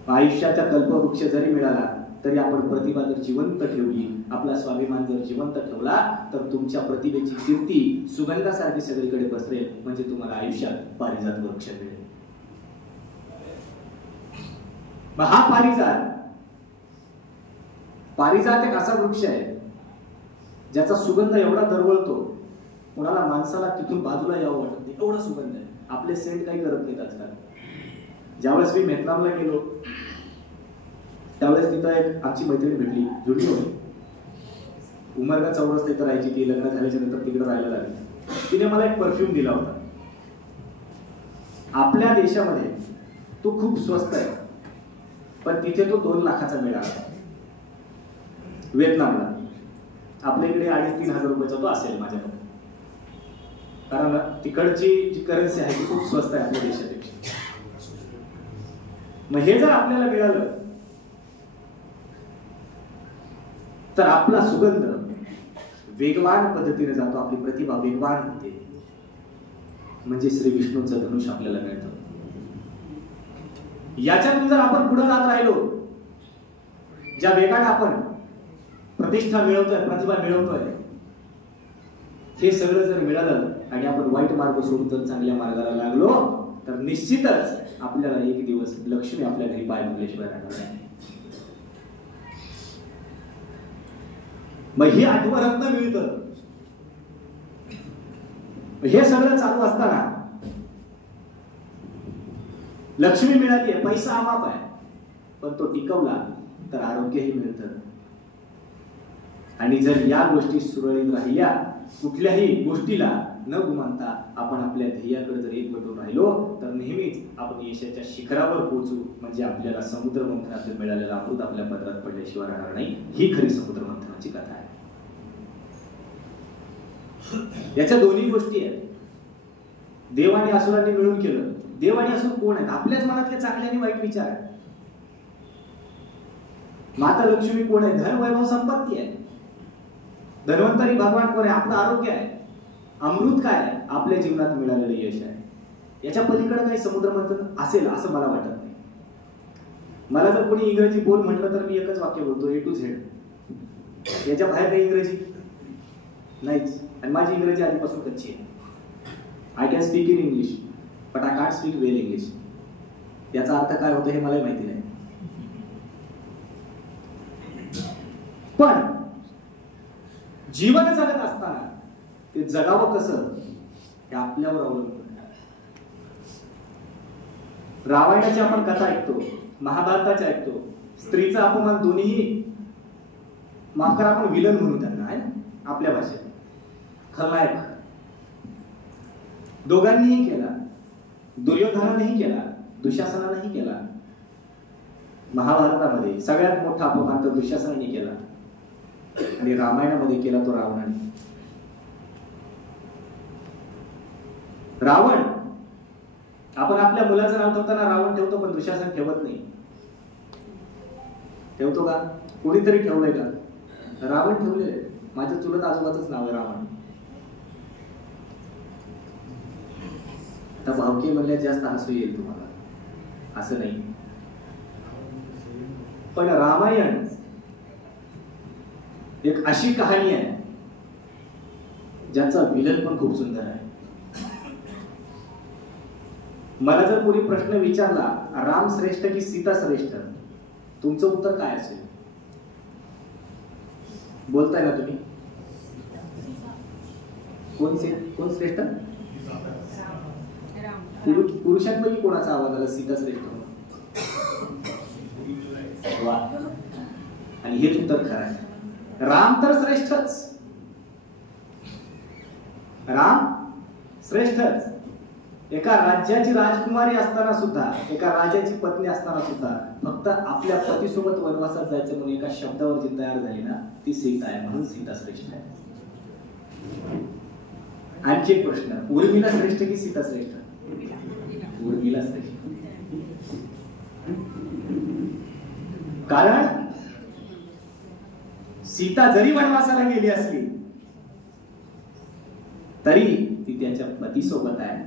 आयुष्याचा कल्पवृक्ष जरी मिळाला तरी आपण प्रतिभा जर जिवंत ठेवली, आपला स्वाभिमान जर जिवंत ठेवला तर तुमच्या प्रतिभेची कीर्ती सुगंधासारखी सगळीकडे पसरेल. म्हणजे तुम्हाला आयुष्यात पारिजात वृक्ष मिळेल. मग हा पारिजात एक असा वृक्ष आहे ज्याचा सुगंध एवढा दरवळतो, कोणाला माणसाला तिथून बाजूला यावं वाटत नाही, एवढा सुगंध आहे. आपले सेंट काही करत नाहीत आजकाल. ज्यावेळेस मी व्हिएतनामला गेलो त्यावेळेस तिथं एक आमची मैत्रीण भेटली, जुडी होती. उमरगा चौरस्ता इथं राहायची ती. लग्न झाल्याच्या नंतर तिकडे राहायला लागली. तिने मला एक परफ्यूम दिला होता. आपल्या देशामध्ये तो खूप स्वस्त आहे, पण तिथे तो 2 लाखाचा मिळाला. व्हिएतनामला आपल्या इकडे 2,500-3,000 रुपयाचा तो असेल माझ्या मते, कारण तिकडची जी करन्सी आहे ती खूप स्वस्त आहे आपल्या देशापेक्षा. मग हे जर आपल्याला मिळालं तर आपला सुगंध वेगवान पद्धतीने जातो, आपली प्रतिभा वेगवान होते. म्हणजे श्री विष्णूंचं धनुष्य आपल्याला मिळतं. याच्यातून जर आपण पुढे जात राहिलो, ज्या वेगाने आपण प्रतिष्ठा मिळवतोय, प्रतिभा मिळवतोय, हे सगळं जर मिळालं आणि आपण वाईट मार्ग सोडून जर चांगल्या मार्गाला लागलो तर निश्चितच आपल्याला एक दिवस लक्ष्मी आपल्या घरी पाय पडल्याशिवाय राहणार नाही. मग हे 8वं रत्न मिळतं. हे सगळं चालू असताना लक्ष्मी मिळाली आहे, पैसा अमाप आहे, पण तो टिकवला तर आरोग्यही मिळतं. आणि जर या गोष्टी सुरळीत राहिल्या, कुठल्याही गोष्टीला न गुमानता आपण आपल्या ध्येयाकडे जर एकवटून राहिलो तर नेहमीच आपण यशाच्या शिखरावर पोहोचू. म्हणजे आपल्याला समुद्र मंथनातून मिळालेला अमृत आपल्या पदरात पडल्याशिवाय राहणार नाही. ही खरी समुद्र मंथनाची कथा आहे. याच्या दोन्ही गोष्टी आहेत. देव आणि असुरांनी मिळून केलं. देव आणि असुर कोण आहेत? आपल्याच मनातले चांगले आणि वाईट विचार आहेत. माता लक्ष्मी कोण आहे? धन, वैभव, संपत्ती आहे. धन्वंतरी भगवान कोण आहे? आपलं आरोग्य आहे. अमृत काय आहे? आपल्या जीवनात मिळालेलं यश आहे. याच्या पलीकडे काही समुद्र मंथन असेल असं मला वाटत नाही. मला जर कोणी इंग्रजी बोल म्हटलं तर मी एकच वाक्य बोलतो, A to Z. याच्या बाहेर काही इंग्रजी नाहीच. आणि माझी इंग्रजी आधीपासून कच्ची आहे. I can speak in English but I can't speak well English. याचा अर्थ काय होतो हे मलाही माहिती नाही. पण जीवन जगत असताना ते जगावं कसं हे आपल्यावर अवलंबून आहे. रामायणाची आपण कथा ऐकतो, महाभारताच्या ऐकतो. स्त्रीचा अपमान दोन्हीही, माफ करा आपण विलन म्हणू त्यांना, आहे आपल्या भाषेत, खलनायक दोघांनीही केला. दुर्योधनानेही केला, दुःशासनानेही केला. महाभारतामध्ये सगळ्यात मोठा अपमान तर दुःशासनाने केला आणि रामायणामध्ये केला तो रावणाने. रावण, आपण आपल्या मुलाचं नाव ठेवताना रावण ठेवतो पण दुःशासन ठेवत नाही. ठेवतो का? कोणीतरी ठेवलंय का? रावण ठेवलेलं. माझ्या चुलत आजोबाचंच नाव आहे रावण. आता भावकी म्हणल्यात जास्त हसू येईल तुम्हाला, असं नाही. पण रामायण एक अशी कहाणी आहे ज्याचा विलन पण खूप सुंदर आहे. मला जर कोणी प्रश्न विचारला राम श्रेष्ठ की सीता श्रेष्ठ, तुमचं उत्तर काय असेल? बोलताय ना तुम्ही? कोण श्रेष्ठ? पुरुषांपैकी कोणाचा आवाज आला सीता श्रेष्ठ? वा. आणि हेच उत्तर खरं आहे. राम तर श्रेष्ठच. राम श्रेष्ठच. एका राज्याची राजकुमारी असताना सुद्धा, एका राजाची पत्नी असताना सुद्धा फक्त आपल्या पतीसोबत वनवासात जायचं म्हणून एका शब्दावर जी तयार झाली ना, ती सीता आहे. म्हणून सीता श्रेष्ठ आहे. आणखी एक प्रश्न, उर्मिला श्रेष्ठ की सीता श्रेष्ठ? उर्मिला श्रेष्ठ. कारण सीता जरी वनवासाला गेली असली तरी ती त्याच्या पतीसोबत आहे.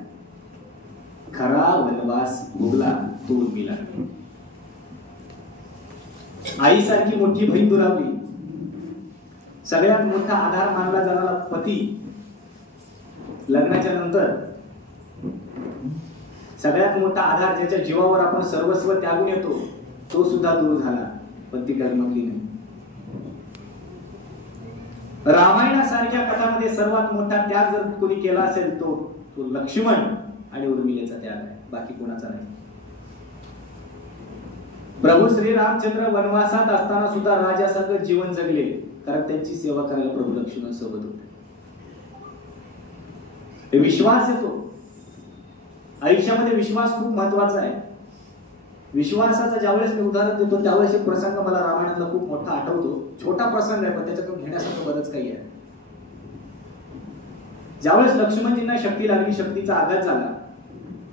खरा वनवास भोगला तो उर्मिला. आईसारखी मोठी बहीण दुरावली. सगळ्यात मोठा आधार मानला जाणारा पती लग्नाच्या नंतर, सगळ्यात मोठा आधार ज्याच्या जीवावर आपण सर्वस्व त्यागून येतो तो सुद्धा दूर झाला, पण ती डगमगली नाही. रामायणासारख्या कथामध्ये सर्वात मोठा त्याग जर कोणी केला असेल तो लक्ष्मण आणि उर्मिलेचा त्याग आहे, बाकी कोणाचा नाही. प्रभू श्री रामचंद्र वनवासात असताना सुद्धा राजासारखं जीवन जगले, कारण त्यांची सेवा करायला प्रभू लक्ष्मण सोबत होते. विश्वास येतो आयुष्यामध्ये, विश्वास खूप महत्वाचा आहे. विश्वासाचा ज्यावेळेस मी उदाहरण देतो त्यावेळेस एक प्रसंग मला रामायणातला खूप मोठा आठवतो. छोटा प्रसंग आहे पण त्याच्यातून घेण्यासारखं बरंच काही आहे. ज्यावेळेस लक्ष्मणजींना शक्ती लागली, शक्तीचा आघात झाला,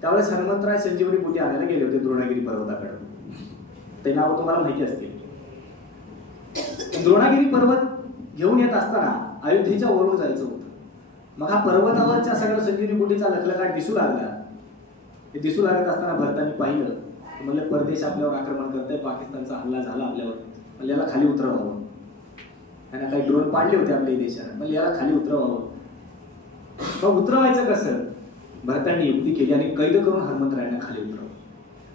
त्यावेळेस हनुमंतराय संजीवनी बुटी आणायला गेले होते द्रोणागिरी पर्वताकडे. ते नाव तुम्हाला माहिती असते. द्रोणागिरी पर्वत घेऊन येत असताना अयोध्येच्या वरून जायचं होतं. मग हा पर्वतावरच्या सगळ्या संजीवनी बुटीचा लखलखाट दिसू लागला. ते दिसू लागत असताना भरतांनी पाहिलं, म्हणलं परदेश आपल्यावर आक्रमण करतोय, पाकिस्तानचा हल्ला झाला आपल्यावर, म्हणजे याला खाली उतरवावं. त्यांना काही ड्रोन पाडले होते आपल्या देशात, म्हणजे याला खाली उतरवावं. मग उतरवायचं कसं? भरतांनी युक्ती केली आणि कैद करून हनुमंतरायांना खाली उतरवलं.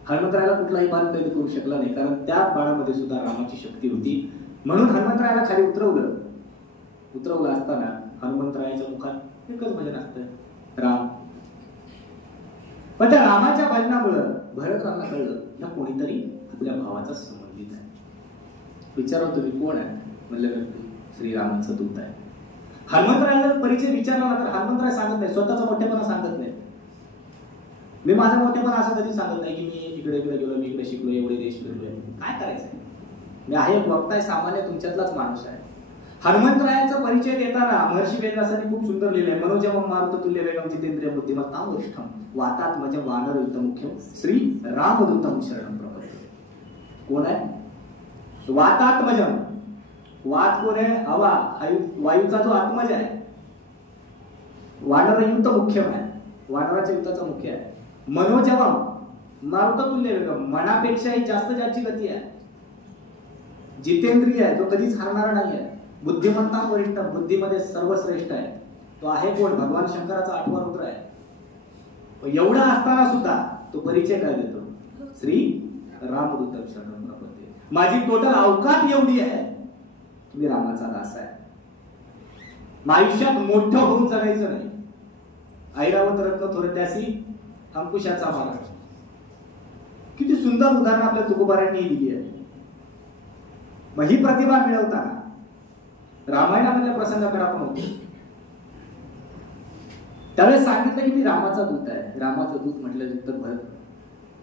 हनुमंतरायाला कुठलाही बाण कैद करू शकला नाही, कारण त्या बाणामध्ये सुद्धा रामाची शक्ती होती. म्हणून हनुमंतरायाला खाली उतरवलं. उतरवलं असताना हनुमंतरायाच्या मुखात एकच भजन असतं, राम. पण त्या रामाच्या भजनामुळं भरतरामांना कळलं या कोणीतरी आपल्या भावाचा संबंधित आहे. विचारलं तुम्ही कोण आहे? म्हणलं श्रीरामांचा दूत आहे. हनुमंतरायाला परिचय विचारला तर हनुमंतराय सांगत नाही, स्वतःचा मोठेपणा सांगत नाही. मी माझा मोठेपणा असं कधी सांगत नाही की मी इकडे इकडे गेलो, मी इकडे शिकलो, एवढे देश फिरलोय. काय करायचंय? मी आहे एक वक्ता आहे, सामान्य तुमच्यातलाच माणूस आहे. हनुमंतरायाचा परिचय देताना महर्षी वेदव्यासांनी खूप सुंदर लिहिलंय. मनोजवं मारुत तुल्य वेगम जितेंद्रिय बुद्धिमत्तां वरिष्ठम वातात्मज वानर युतमुख्यम श्री रामदूतम शरणं प्रपद्ये. कोण आहे? वातात्मजम. वात कोण आहे? हवा, वायूचा जो आत्मज आहे. वानर युत मुख्यम आहे, वानराच्या युताचा मुख्य आहे. मनोजवम मारुत तुल्य वेगम, मनापेक्षाही जास्त ज्याची गती आहे. जितेंद्रिय आहे, जो कधीच हारणारा नाही आहे. बुद्धिमत्ता वरिष्ठ, बुद्धीमध्ये सर्वश्रेष्ठ आहे. तो आहे कोण? भगवान शंकराचा 8वा रुद्र आहे. एवढा असताना सुद्धा तो परिचय काय देतो? श्री रामदूतम शरणं प्रपद्ये. माझी टोटल अवकात एवढी आहे, मी रामाचा दास आहे. आयुष्यात मोठं होऊन जगायचं नाही. ऐरावत रत्न थोरत्यासी अंकुशाचा मारा. किती सुंदर उदाहरण आपल्या तुकोबारांनी दिली आहे. मग ही प्रतिभा मिळवताना रामायणामधल्या प्रसंगाकडे आपण होतो. त्यावेळेस सांगितलं की मी रामाचा दूत आहे. रामाचा दूत म्हटलं तर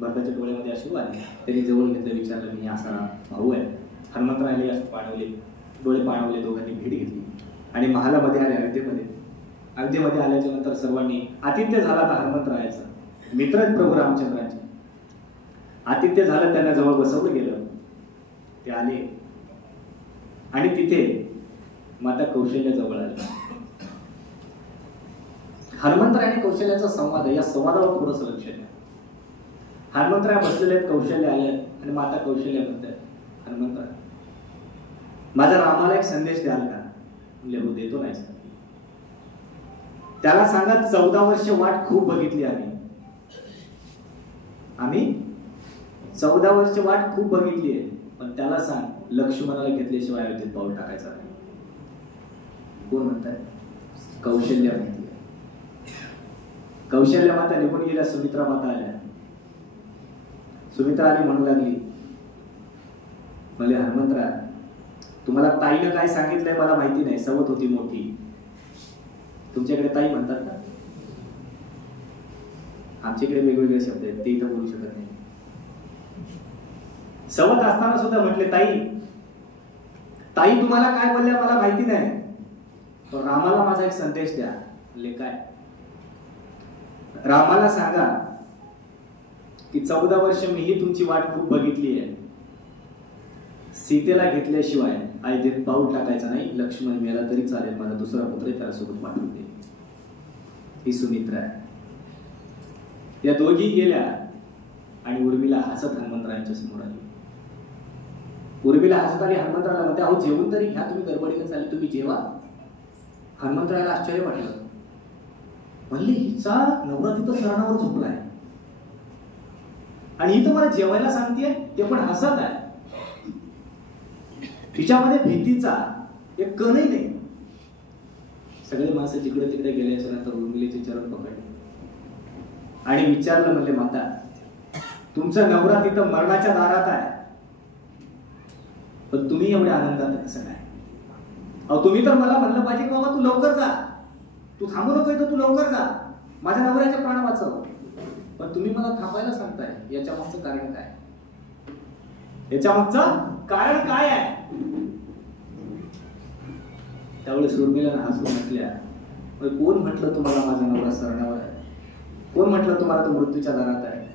भरताच्या डोळ्यामध्ये अश्रू आले. त्यांनी जवळ घेतलं, विचारलं मी असा भाऊ आहे. हनुमंतरायाला असं पाणवले, डोळे पाणवले, दोघांनी भेट घेतली आणि महालामध्ये आले. अयोध्येमध्ये आल्याच्या नंतर सर्वांनी आतिथ्य झाला. आता हनुमंतरायाचा मित्र प्रभू रामचंद्रांचे आतिथ्य झालं, त्यांना जवळ बसवलं गेलं. ते आले आणि तिथे माता कौशल्य जवळ आली. हनुमंतरायाने कौशल्याचा संवाद आहे, या संवादावर थोडंसं लक्ष द्या. हनुमंतराय बसलेले आहेत, कौशल्य आले आणि माता कौशल्य म्हणतात, हनुमंतराय माझ्या रामाला एक संदेश द्याल का? म्हणजे हो, देतो नाही. त्याला सांगा 14 वर्ष वाट खूप बघितली आम्ही 14 वर्ष वाट खूप बघितली आहे, पण त्याला सांग लक्ष्मणाला घेतल्याशिवाय अयोध्येत पाऊल टाकायचं नाही. कोण म्हणताय? कौशल्य म्हणते. कौशल्य माता निघून गेल्या, सुमित्रा माता आल्या. सुमित्रा आली, म्हणू लागली म्हणजे हनुमंतराय तुम्हाला ताईनं काय सांगितलंय मला माहिती नाही, सवत होती मोठी. तुमच्याकडे ताई म्हणतात का? आमच्याकडे वेगवेगळे शब्द आहेत, ते इथं बोलू शकत नाही. सवत असताना सुद्धा म्हटले ताई ताई तुम्हाला काय बोलल्या मला माहिती नाही, तर रामाला माझा एक संदेश द्या. म्हणजे काय? रामाला सांगा की 14 वर्ष मीही तुमची वाट खूप बघितली आहे. सीतेला घेतल्याशिवाय अयोध्येत पाऊल टाकायचं नाही. लक्ष्मण मेला तरी चालेल, माझा दुसरा पुत्र त्याला सोबत पाठवून दे. ही सुमित्रा आहे. या दोघी गेल्या आणि उर्मिला हसत हनुमंतरायांच्या समोर आली. उर्मिला हसत आली, हनुमंतराला म्हणते अहो जेवून तरी घ्या, तुम्ही गडबडीने चालले, तुम्ही जेवा. हनुमंतरायाला आश्चर्य वाटलं. म्हणली हिचा नवरा तिथं शरणावर झोपलाय, आणि ही तर मला जेवायला सांगतेय ते पण हसत आहे. तिच्यामध्ये भीतीचा एक कणही नाही. सगळे माणसं जिकडे तिकडे गेल्याच्या नंतर उर्मिलेचे चरण पकडले आणि विचारलं, म्हणले माता, तुमचा नवरा तिथं मरणाच्या दारात आहे, पण तुम्ही एवढ्या आनंदात कसं काय? अहो तुम्ही तर मला म्हणलं पाहिजे की बाबा तू लवकर जा, तू थांबू नको इथं, तू लवकर जा, माझ्या नवऱ्याचे प्राण वाचव. पण तुम्ही मला थांबायला सांगताय, याच्या मागचं कारण काय? याच्या मागचं कारण काय आहे? त्यावेळेस उर्मिला हसून म्हटल्या, कोण म्हटलं तुम्हाला माझा नवरा सरण्यावर आहे? कोण म्हटलं तुम्हाला तो मृत्यूच्या दारात आहे?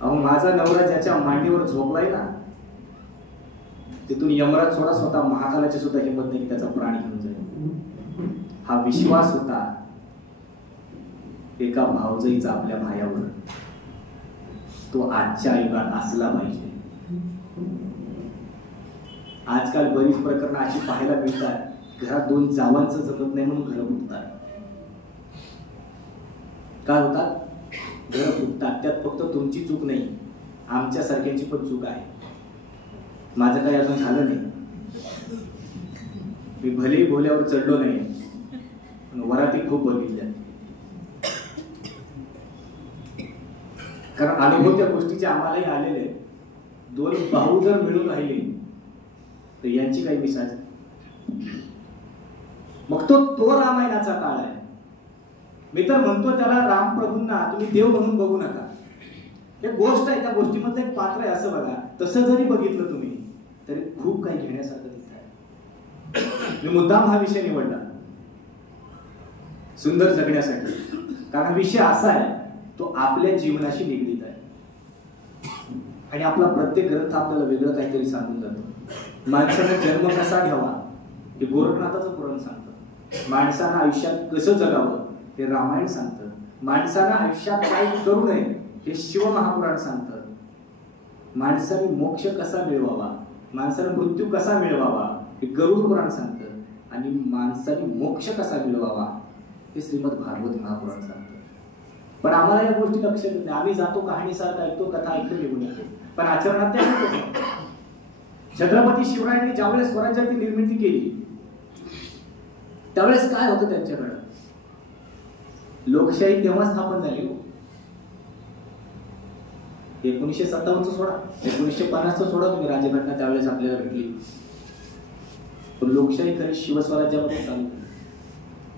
अहो माझा नवरा ज्याच्या मांडीवर झोपलाय ना, तिथून यमराज सोडा स्वतः महाकालाची सुद्धा हिंमत नाही त्याचा प्राण घेऊन जाईल. हा विश्वास होता एका भावजईचा आपल्या भायावर, तो आजच्या युगात असला पाहिजे. आजकाल बरीच प्रकरणं अशी पाहायला मिळतात, घरात दोन जावांचं जमत नाही म्हणून घरं फुटतात. काय होतात? घरं फुटतात. त्यात फक्त तुमची चूक नाही, आमच्या सारख्यांची पण चूक आहे. माझं काही अजून झालं नाही, मी भलेही बोल्यावर चढलो नाही, पण वराती खूप बघितल्या. कारण अनुभव त्या गोष्टीचे आम्हालाही आलेले. दोन भाऊ जर मिळून राहिले तर यांची काही मिसाज. मग तो रामायणाचा काळ आहे. मी तर म्हणतो त्याला रामप्रभूंना तुम्ही देव म्हणून बघू नका. एक गोष्ट आहे, त्या गोष्टीमधलं एक पात्र आहे असं बघा. तसं जरी बघितलं तुम्ही तरी खूप काही घेण्यासारखं दिसत आहे. मी मुद्दाम हा विषय निवडला सुंदर जगण्यासाठी, कारण विषय असा आहे तो आपल्या जीवनाशी निगडीत आहे. आणि आपला प्रत्येक ग्रंथ आपल्याला वेगळं काहीतरी सांगून जातो. माणसाने जन्म कसा घ्यावा हे गोरखनाथाचं पुराण सांगतं. माणसानं आयुष्यात कसं जगावं हे रामायण सांगतं. माणसानं आयुष्यात काय करू नये हे शिवमहापुराण सांगतं. माणसाने मोक्ष कसा मिळवावा, माणसाने मृत्यू कसा मिळवावा हे गरुड पुराण सांगतं. आणि माणसाने मोक्ष कसा मिळवावा हे श्रीमद भागवत महापुराण सांगतं. पण आम्हाला या गोष्टी लक्षात येत नाही. आम्ही जातो कहाणीसारखं ऐकतो, कथा ऐकतो, निघून येतो, पण आचरणात ते आहे. छत्रपती शिवरायांनी ज्यावेळेस स्वराज्याची निर्मिती केली त्यावेळेस काय होतं त्यांच्याकडं? लोकशाही तेव्हा स्थापन झाली. 1957 सोडा, 1950 सोडा तुम्ही, राज्यघटना त्यावेळेस आपल्याला भेटली. पण लोकशाही खरी शिवस्वराज्यामध्ये चालू झाली.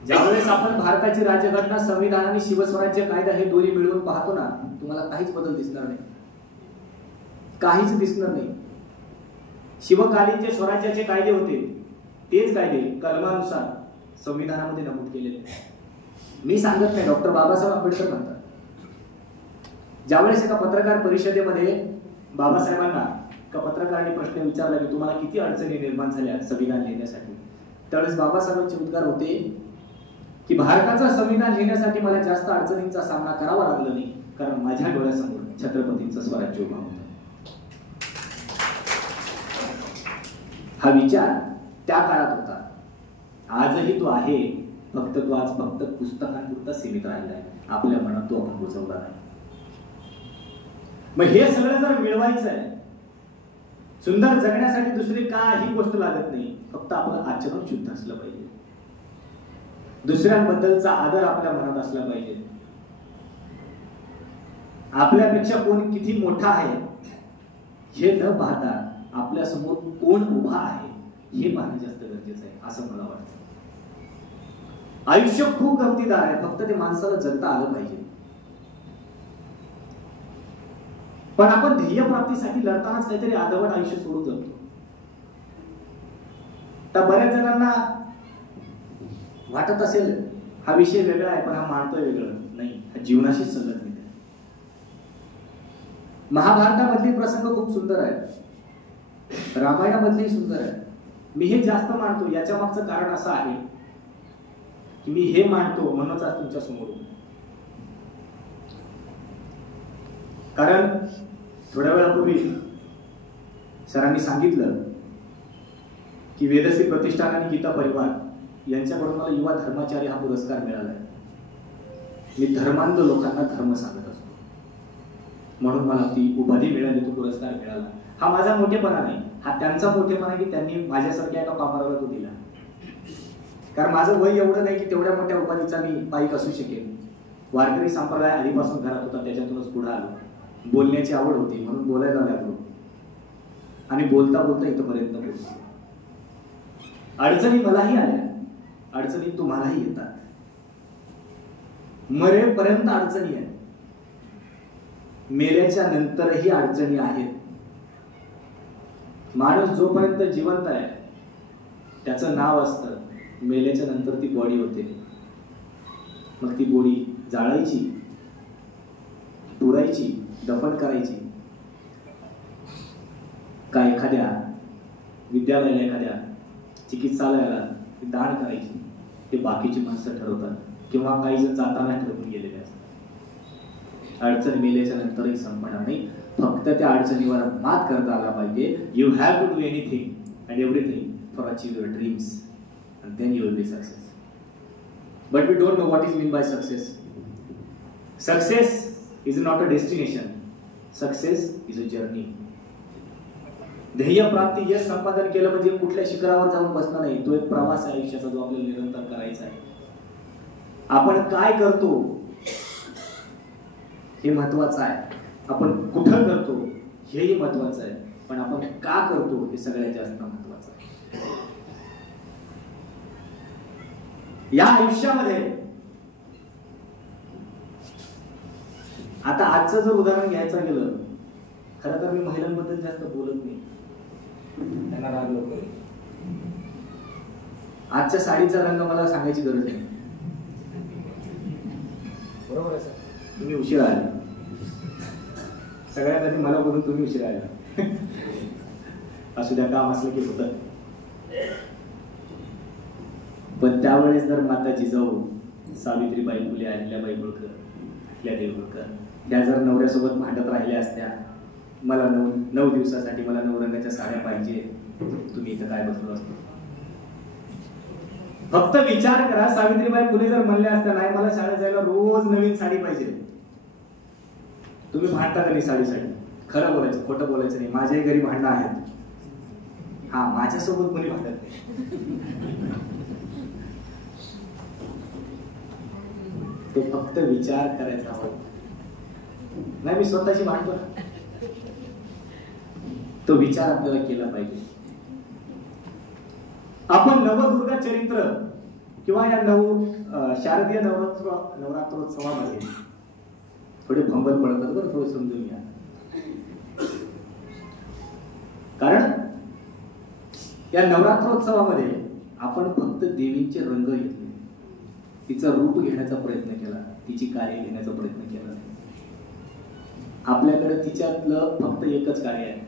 ज्यावेळेस आपण भारताची राज्यघटना, संविधान आणि शिवस्वराज्य कायदा हे दोन्ही मिळवून पाहतो ना, तुम्हाला काहीच बदल दिसणार नाही, काहीच दिसणार नाही. शिवकालीन जे स्वराज्याचे कायदे होते तेच कायदे कलमानुसार संविधानामध्ये नमूद केलेले. मी सांगत नाही, डॉक्टर बाबासाहेब आंबेडकर म्हणतात. ज्यावेळेस एका पत्रकार परिषदेमध्ये बाबासाहेबांना एका पत्रकाराने प्रश्न विचारला की तुम्हाला किती अडचणी निर्माण झाल्या संविधान लिहिण्यासाठी, त्यावेळेस बाबासाहेबांचे उद्गार होते की भारताचं संविधान लिहिण्यासाठी मला जास्त अडचणींचा सामना करावा लागला नाही, कारण माझ्या डोळ्यासमोर छत्रपतींचं स्वराज्य उभा होतं. हा विचार त्या काळात होता, आजही तो आहे. फक्त तो आज फक्त पुस्तकांपुरता सीमित राहिला आहे. आपल्या मनात तो आपण रुजवला नाही. मग हे सगळं जर मिळवायचं आहे, सुंदर जगण्यासाठी दुसरी काही गोष्ट लागत नाही, फक्त आपलं आचरण शुद्ध असलं पाहिजे. दुसऱ्यांबद्दलचा आदर आपल्या मनात असला पाहिजे. आपल्यापेक्षा कोण किती मोठा आहे हे न पाहता आपल्या समोर कोण उभा आहे हे पाहणं जास्त गरजेचं आहे असं मला वाटतं. आयुष्य खूप गमतीदार आहे, फक्त ते माणसाला जगता आलं पाहिजे. पण आपण ध्येय प्राप्तीसाठी लढतानाच काहीतरी अर्धवट आयुष्य सोडून जातो. तर बऱ्याच जणांना वाटत असेल हा विषय वेगळा आहे, पण हा मानतोय वेगळं नाही, हा जीवनाशीच संलग्नित आहे. महाभारतामधले प्रसंग खूप सुंदर आहे, रामायणामधले सुंदर आहे. मी हे जास्त मानतो. याच्या मागचं कारण असं आहे की मी हे मानतो म्हणूनच आज तुमच्या समोर. कारण थोड्या वेळापूर्वी सरांनी सांगितलं की वेदश्री प्रतिष्ठान आणि गीता परिवार यांच्याकडून मला युवा धर्माचार्य हा पुरस्कार मिळाला आहे. मी धर्मांध लोकांना धर्म सांगत असतो. म्हणून मला ती उपाधी मिळाली, तो पुरस्कार मिळाला. हा माझा मोठेपणा नाही, हा त्यांचा मोठेपणा की त्यांनी माझ्यासारख्या एका पामराला तो दिला. कारण माझं वय एवढं नाही की तेवढ्या मोठ्या उपाधीचा मी पाईक असू शकेन. वारकरी संप्रदाय आधीपासून घरात होता, त्याच्यातूनच पुढे आलो. बोलण्याची आवड होती म्हणून बोलायला लागलो आणि बोलता बोलता इथपर्यंत पोहोचलो. अडचणी मलाही आल्या, अडचणी तुम्हालाही येतात. मरेपर्यंत अडचणी आहेत, मेल्याच्या नंतरही अडचणी आहेत. माणूस जोपर्यंत जिवंत आहे त्याचं नाव असतं, मेल्याच्या नंतर ती बॉडी होते. मग ती बॉडी जाळायची, पुरायची, दफन करायची का एखाद्या विद्यालयाला, एखाद्या चिकित्सालयाला दान करायची, ते बाकीची माणसं ठरवतात. किंवा काही जण जाताना ठरवून गेलेले असतात. अडचण मेल्याच्या नंतरही संपणार नाही, फक्त त्या अडचणीवर मात करता आला पाहिजे. You have to do anything and everything for achieve your dreams and then you will be success. But we don't know what is mean by success. Success is not a destination, success is a journey. ध्येय प्राप्ती, यश संपादन केलं म्हणजे कुठल्या शिखरावर जाऊन बसणं नाही, तो एक प्रवास आहे आयुष्याचा जो आपल्याला निरंतर करायचा आहे. आपण काय करतो हे महत्वाचं आहे, आपण कुठं करतो हेही महत्वाचं आहे, पण आपण का करतो हे सगळ्यात जास्त महत्वाचं आहे. या आयुष्यामध्ये आता आजचं जर उदाहरण घ्यायचं गेलं, खरं तर मी महिलांबद्दल जास्त बोलत नाही, त्यांना राग लवकर. आजच्या साडीचा रंग मला सांगायची गरज नाही, बरोबर आहे सर. तुम्ही उशीर आले, सगळ्यात आधी मला बोलून तुम्ही उशीर आला. असू द्या, काम असलं की होतं. पण त्यावेळेस जर माता जिजाऊ सावित्रीबाई फुले, अहिल्याबाई होळकर, अहिल्यादेवी होळकर या जर नवऱ्यासोबत भांडत राहिल्या असत्या, मला 9 दिवसासाठी मला 9 रंगाच्या साड्या पाहिजे, तुम्ही इथं काय बसलो असतो. फक्त विचार करा, सावित्रीबाई फुले जर म्हणल्या असत्या नाही मला शाळेत जायला रोज नवीन साडी पाहिजे, तुम्ही भांडता का नाही साडीसाठी? खरं बोलायचं, खोटं बोलायचं नाही. माझ्याही घरी भांडणं आहेत. हा, माझ्यासोबत कोणी भांडत नाही. ते फक्त विचार करायचा हवा. नाही, मी स्वतःशी भांडतो, तो विचार आपल्याला केला पाहिजे. आपण नवदुर्गा चरित्र किंवा या शारदीय नवरात्रोत्सवामध्ये थोडे फंबल पडतात बरं, थोडं समजून घ्या. कारण या नवरात्रोत्सवामध्ये आपण फक्त देवींचे रंग घेतले, तिचं रूप घेण्याचा प्रयत्न केला, तिची कार्य घेण्याचा प्रयत्न केला. आपल्याकडे तिच्यातलं फक्त एकच कार्य आहे,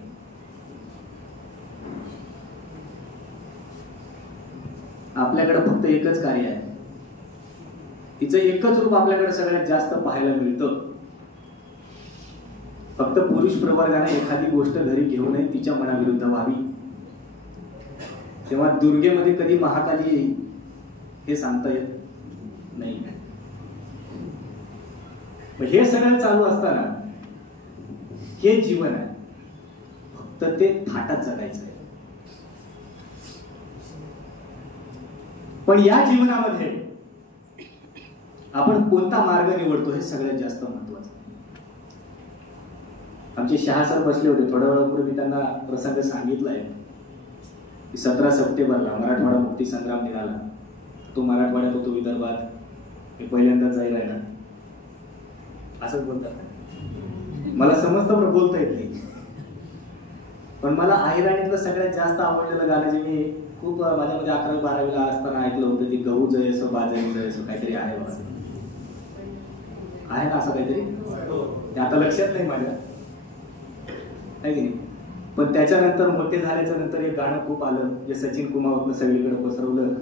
आपल्याकडे फक्त एकच कार्य आहे. तिचं एकच रूप आपल्याकडे सगळ्यात जास्त पाहायला मिळतं. फक्त पुरुष प्रवर्गाने एखादी गोष्ट घरी घेऊ नये, तिच्या मनाविरुद्ध व्हावी. तेव्हा दुर्गेमध्ये कधी महाकाली येईल हे सांगता येत नाही. हे सगळं चालू असताना हे जीवन आहे, फक्त ते थाटात जगायचं आहे. पण या जीवनामध्ये आपण कोणता मार्ग निवडतो हे सगळ्यात जास्त महत्वाचं. आमचे शहा सर बसले होते, थोड्या वेळापूर्वी त्यांना प्रसंग सांगितलाय की 17 सप्टेंबरला मराठवाडा मुक्ती संग्राम निघाला. तो मराठवाड्यात होतो, विदर्भात. मी पहिल्यांदाच जाईल आहे ना, असंच बोलतात. मला समजतं पण बोलता येत नाही. पण मला अहिराणीतलं सगळ्यात जास्त आवडलेलं गाणं जे मी खूप माझ्यामध्ये 11वी-12वीला असताना ऐकलं होतं, ते गहू जयसो बाजारी जयसो काहीतरी आहे बघा, आहे ना असं काहीतरी, ते आता लक्षात नाही माझ्या, आहे की नाही. पण त्याच्यानंतर मोठे झाल्याच्या नंतर एक गाणं खूप आलं, जे सचिन कुमावतनं सगळीकडे पसरवलं,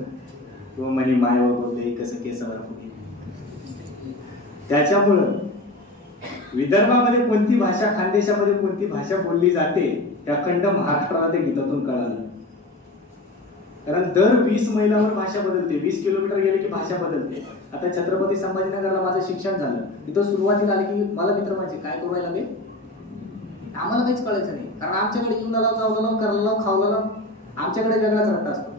तो म्हणे मायावर बोलले कसं केसावर फुगे. त्याच्यामुळं विदर्भामध्ये कोणती भाषा, खानदेशामध्ये कोणती भाषा बोलली जाते त्या अखंड महाराष्ट्राला ते गीतातून कळालं. कारण दर 20 मैलावर भाषा बदलते, 20 किलोमीटर गेले की भाषा बदलते. आता छत्रपती संभाजीनगरला माझं शिक्षण झालं, तिथं सुरुवातीला आले की मला मित्र माझे काय करू राहिला, आम्हाला काहीच कळायचं नाही, कारण आमच्याकडे येऊन आला, जाऊन करायला, खावला, आमच्याकडे वेगळाच रट्टा असतो.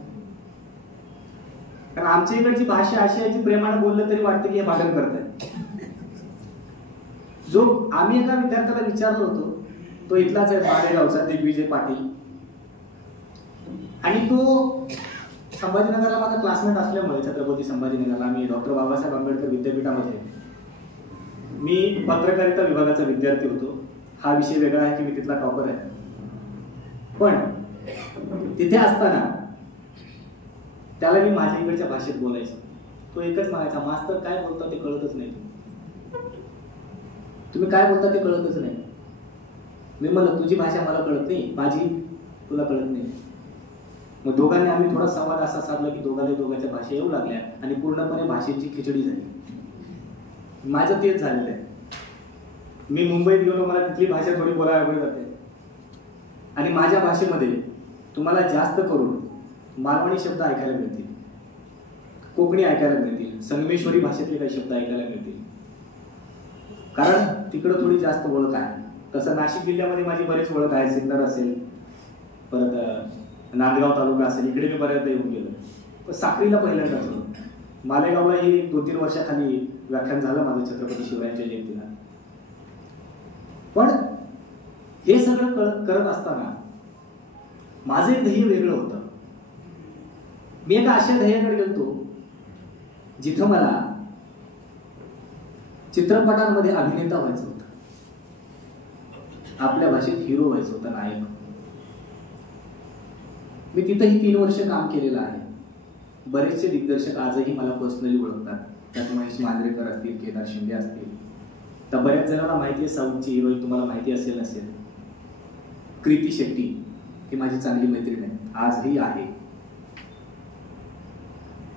कारण आमच्या इकडची भाषा अशी आहे की प्रेमाने बोललं तरी वाटतं की हे भांडण करतायत. जो आम्ही एका विद्यार्थ्याला विचारलं होतो, तो इथलाच आहे, मारेगावचा दिग्विजय पाटील, आणि तो संभाजीनगरला माझा क्लासमेट असल्यामुळे छत्रपती संभाजीनगरला आम्ही डॉक्टर बाबासाहेब आंबेडकर विद्यापीठामध्ये मी पत्रकारिता विभागाचा विद्यार्थी होतो. हा विषय वेगळा आहे की मी तिथला टॉपर आहे, पण तिथे असताना त्याला मी माझ्या इकडच्या भाषेत बोलायचो. तो एकच म्हणायचा, मास्तर काय बोलता ते कळतच नाही, तुम्ही काय बोलता ते कळतच नाही. मी म्हणलं तुझी भाषा मला कळत नाही, माझी तुला कळत नाही. मग दोघांनी आम्ही थोडा संवाद असा साधला की दोघांच्या भाषा येऊ लागल्या आणि पूर्णपणे भाषेची खिचडी झाली. माझं तेच झालेलं आहे. मी मुंबईत गेलो, मला तिथली भाषा थोडी बोलायला अवघड जाते आणि माझ्या भाषेमध्ये तुम्हाला जास्त करून मालवणी शब्द ऐकायला मिळतील, कोकणी ऐकायला मिळतील, संगमेश्वरी भाषेतले काही शब्द ऐकायला मिळतील, कारण तिकडं थोडी जास्त ओळख आहे. तसं नाशिक जिल्ह्यामध्ये माझी बरेच ओळख आहे. सिन्नर असेल, परत नांदगाव तालुका असेल, इकडे मी बऱ्याचदा येऊन गेलो. पण साक्रीला पहिल्यांदाच होतो. मालेगावला ही 2-3 वर्षाखाली व्याख्यान झालं माझं छत्रपती शिवरायांच्या जयंतीला. पण हे सगळं करत असताना माझं एक ध्येय वेगळं होतं. मी एका अशा ध्येयाकडे गेलतो जिथं मला चित्रपटांमध्ये अभिनेता व्हायचं होतं, आपल्या भाषेत हिरो व्हायचं होतं, नायक. मी तिथंही 3 वर्ष काम केलेलं आहे. बरेचसे दिग्दर्शक आजही मला पर्सनली ओळखतात. त्यात महेश मांजरेकर असतील, केदार शिंदे असतील. तर बऱ्याच जणांना माहिती आहे साऊथची हिरोईन, तुम्हाला माहिती असेल नसेल, कृती शेट्टी, ही माझी चांगली मैत्रीण आहे, आजही आहे.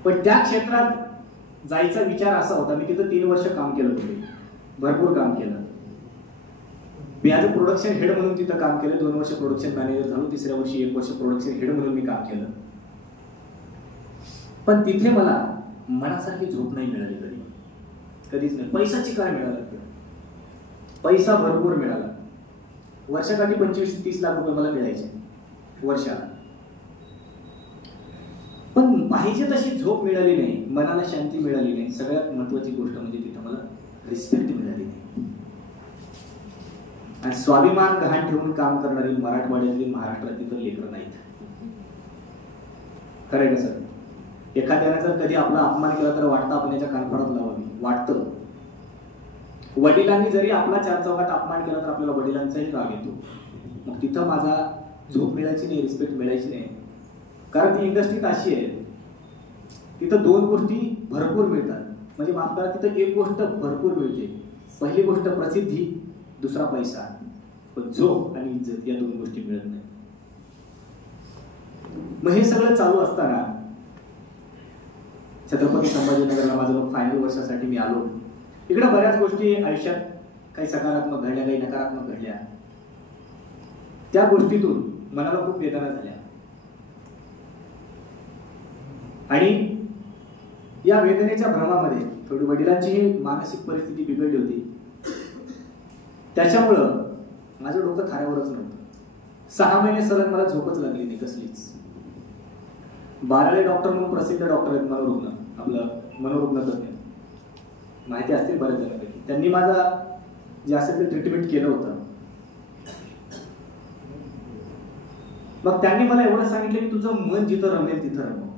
पण त्या क्षेत्रात जायचा विचार असा होता, मी तिथं 3 वर्ष काम केलं होतं, भरपूर काम केलं. मी ॲज अ प्रोडक्शन हेड म्हणून तिथं काम केलं. 2 वर्ष प्रोडक्शन मॅनेजर झालो, 3ऱ्या वर्षी 1 वर्ष प्रोडक्शन हेड म्हणून मी काम केलं. पण तिथे मला मनासारखी झोप नाही मिळाली, कधीच नाही. पैसाची काय मिळालं, पैसा भरपूर मिळाला. वर्षाकाठी 25-30 लाख रुपये मला मिळायचे वर्षाला. पण पाहिजे तशी झोप मिळाली नाही, मनाला शांती मिळाली नाही. सगळ्यात महत्वाची गोष्ट म्हणजे तिथं मला रिस्पेक्ट मिळाली नाही. आणि स्वाभिमान गहाण ठेवून काम करणारी मराठवाड्यातली, महाराष्ट्रातील लेकरं नाहीत. खरंय का सर? एखाद्याने जर कधी आपला अपमान केला तर वाटतं आपण याच्या कानफडात लावावी, वाटतं. वडिलांनी जरी आपला 4 चौघात अपमान केला तर आपल्याला वडिलांचाही राग येतो. मग तिथं माझा झोप मिळायची नाही, रिस्पेक्ट मिळायची नाही. कारण ती इंडस्ट्रीत अशी आहे, तिथं 2 गोष्टी भरपूर मिळतात. म्हणजे माफ करा, तिथं एक गोष्ट भरपूर मिळते. पहिली गोष्ट प्रसिद्धी, दुसरा पैसा. पण झोप आणि इज्जत या 2 गोष्टी मिळत नाही. मग हे सगळं चालू असताना छत्रपती संभाजीनगरला माझं फायनल वर्षासाठी मी आलो. इकडे बऱ्याच गोष्टी आयुष्यात काही सकारात्मक घडल्या, काही नकारात्मक घडल्या. त्या गोष्टीतून मनाला खूप वेदना झाल्या आणि या वेदनेच्या भ्रमामध्ये थोडी वडिलांची मानसिक परिस्थिती बिघडली होती. त्याच्यामुळं माझं डोकं थाऱ्यावरच नव्हतं. 6 महिने सलग मला झोपच लागली नाही कसलीच. बाराळे डॉक्टर म्हणून प्रसिद्ध डॉक्टर आहेत, मनोरुग्ण, आपलं मनोरुग्ण तज्ञ, माहिती असतील बऱ्याच जणांपैकी. त्यांनी माझा जे असेल ते ट्रीटमेंट केलं होतं. मग त्यांनी मला एवढं सांगितलं की तुझं मन जिथं रमेल तिथं रमव.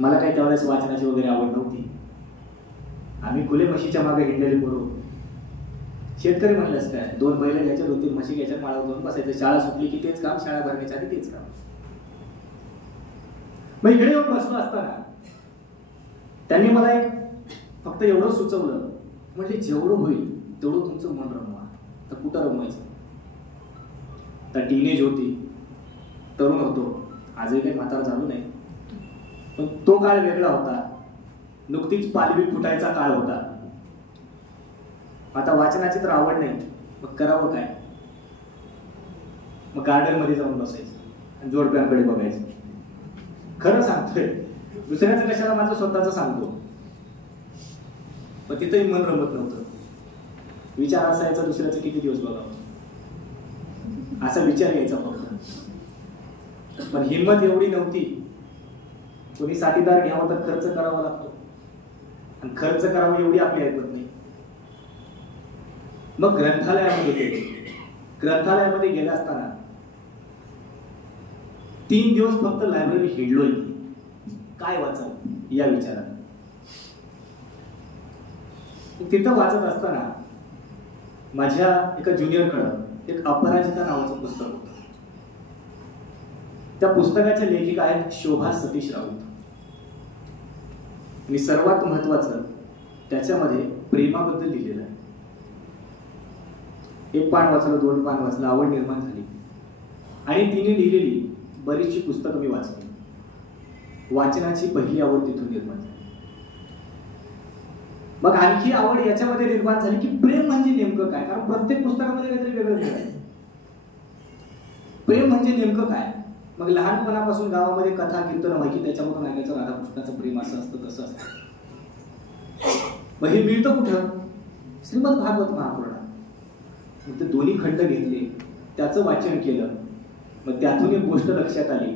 मला काही त्यावेळेस वाचनाची वगैरे आवड नव्हती. आम्ही खुले म्हशीच्या मागे हिंडलेले पोरं. शेतकरी म्हणलंच काय, 2 बैल घ्यायच्या, 2-3 म्हशी घ्यायच्या, माळावर जाऊन बसायचं. शाळा सुटली की तेच काम, शाळा भरण्याच्या आधी तेच काम. मग इकडे येऊन बसलो असताना त्यांनी मला एक फक्त एवढं सुचवलं, म्हणजे जेवढं होईल तेवढं तुमचं मन रमवा. तर कुठं रमवायचं? तर टीनेज होती, तरुण होतो, आजही काही म्हातारा झालो नाही. पण तो काळ वेगळा होता. नुकतीच पालवी फुटायचा काळ होता. आता वाचनाची तर आवड नाही, मग करावं काय? मग गार्डन मध्ये जाऊन बसायचं आणि जोडप्यांकडे बघायचं. खरं सांगतोय, दुसऱ्याचं कशाला, माझं स्वतःच सांगतो. पण तिथंही मन रमत नव्हतं. विचार असा यायचा दुसऱ्याचं किती दिवस बघावं असा विचार यायचा फक्त. पण हिंमत एवढी नव्हती. कोणी साथीदार घ्यावा तर खर्च करावा लागतो आणि खर्च करावा एवढी आपली ऐकत नाही. मग ग्रंथालयामध्ये गेले. ग्रंथालयामध्ये गेले असताना 3 दिवस फक्त लायब्ररी हिंडलोय. काय वाचावं या विचारात. तिथं वाचत असताना माझ्या एका ज्युनियरकडं एक अपराजिता नावाचं पुस्तक होतं. त्या पुस्तकाच्या लेखिका आहेत शोभा सतीश राऊत. आणि सर्वात महत्वाचं त्याच्यामध्ये प्रेमाबद्दल लिहिलेलं आहे. 1 पान वाचलं, 2 पान वाचलं, आवड निर्माण झाली आणि तिने लिहिलेली बरीचशी पुस्तकं मी वाचली. वाचनाची पहिली आवड तिथून निर्माण झाली. मग आणखी आवड याच्यामध्ये निर्माण झाली की प्रेम म्हणजे नेमकं काय. कारण प्रत्येक पुस्तकामध्ये काहीतरी वेगळं लिहिलंय. प्रेम म्हणजे नेमकं काय. मग लहानपणापासून गावामध्ये कथा कीर्तन व्हायची, त्याच्यामधून ऐकायचं राधाकृष्णाचं प्रेम असं असतं तसं असतं. मग हे मिळतं कुठं. श्रीमद भागवत महापुराणात. मग ते दोन्ही खंड घेतले, त्याचं वाचन केलं. मग त्यातून एक गोष्ट लक्षात आली.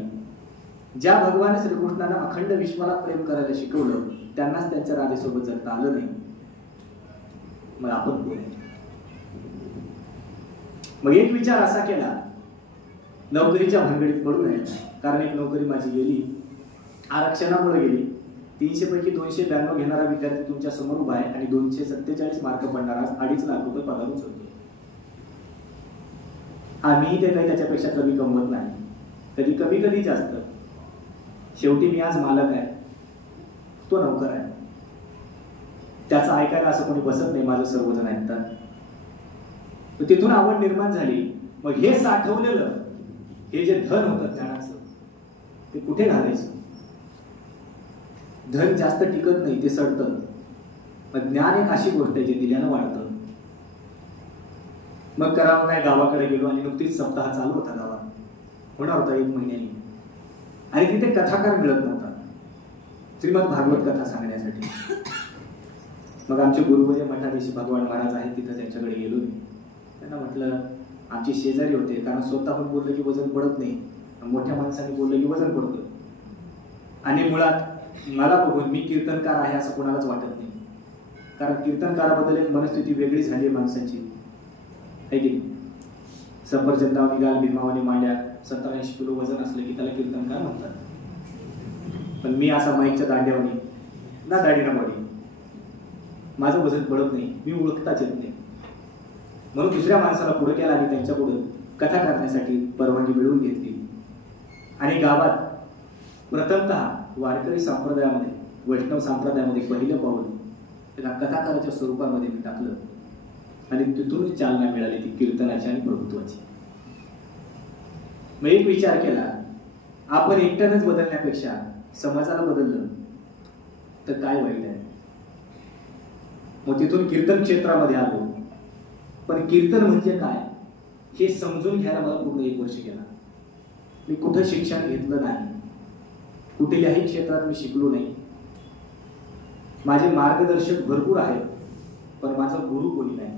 ज्या भगवान श्रीकृष्णांना अखंड विश्वाला प्रेम करायला शिकवलं त्यांनाच त्यांच्या राधेसोबत जगता आलं नाही. मग आपण कोण. मग एक विचार असा केला, नोकरीच्या भानगडीत पडू नये. कारण एक नोकरी माझी गेली, आरक्षणामुळे गेली. 300 पैकी 292 घेणारा विद्यार्थी तुमच्या समोर उभा आहे आणि 247 मार्क पडणारा 2.5 लाख रुपये पगार उचलतो. आम्ही ते काही त्याच्यापेक्षा कमी कमवत नाही. कधी कमी कधी जास्त. शेवटी मी आज मालक आहे, तो नोकर आहे. त्याचं ऐकायला असं कोणी बसत नाही. माझं सर्वजण ऐकतात. तिथून आवड निर्माण झाली. मग हे साठवलेलं हे जे धन होतं ज्ञानाचं ते कुठे घालायचं. धन जास्त टिकत नाही, ते सडतं. मग ज्ञान एक अशी गोष्ट आहे जे दिल्यानं वाढतं. मग करावं काय, गावाकडे गेलो आणि नुकतीच सप्ताह चालू होता गावात. होणार होता 1 महिन्यानी. आणि तिथे कथाकार मिळत नव्हता श्रीमद भागवत कथा सांगण्यासाठी. मग आमचे गुरुवर्य मठाधीश भगवान महाराज आहेत, तिथं त्यांच्याकडे गेलो मी. त्यांना म्हटलं, आमचे शेजारी होते. कारण स्वतःहून बोललं की वजन पडत नाही, मोठ्या माणसाने बोललं की वजन पडतं. आणि मुळात मला बघून मी कीर्तनकार आहे असं कोणालाच वाटत नाही. कारण कीर्तनकाराबद्दल एक मनस्थिती वेगळी झाली आहे माणसाची, आहे की. सफरचंदाव निघाल, भीमावानी मांड्या, 70-80 किलो वजन असलं की त्याला कीर्तनकार म्हणतात. पण मी असा माईकच्या दांड्यावनी ना दाढी ना बॉडी, माझं वजन पडत नाही, मी ओळखताच येत नाही. म्हणून दुसऱ्या माणसाला पुढे केला आणि त्यांच्याकडून कथा करण्यासाठी परवानगी मिळवून घेतली. आणि गावात प्रथमतः वारकरी संप्रदायामध्ये, वैष्णव संप्रदायामध्ये पहिलं पाऊल त्याला कथाकाराच्या स्वरूपामध्ये मी टाकलं. आणि तिथून चालना मिळाली ती कीर्तनाची आणि प्रभुत्वाची. मग एक विचार केला, आपण एकट्यानंच बदलण्यापेक्षा समाजाला बदललं तर काय वाईट आहे. मग तिथून कीर्तन क्षेत्रामध्ये आलो. पण कीर्तन म्हणजे काय हे समजून घ्यायला मला पूर्ण 1 वर्ष गेला. मी कुठं शिक्षण घेतलं नाही, कुठल्याही क्षेत्रात मी शिकलो नाही. माझे मार्गदर्शक भरपूर आहेत, पण माझा गुरु कोणी नाही.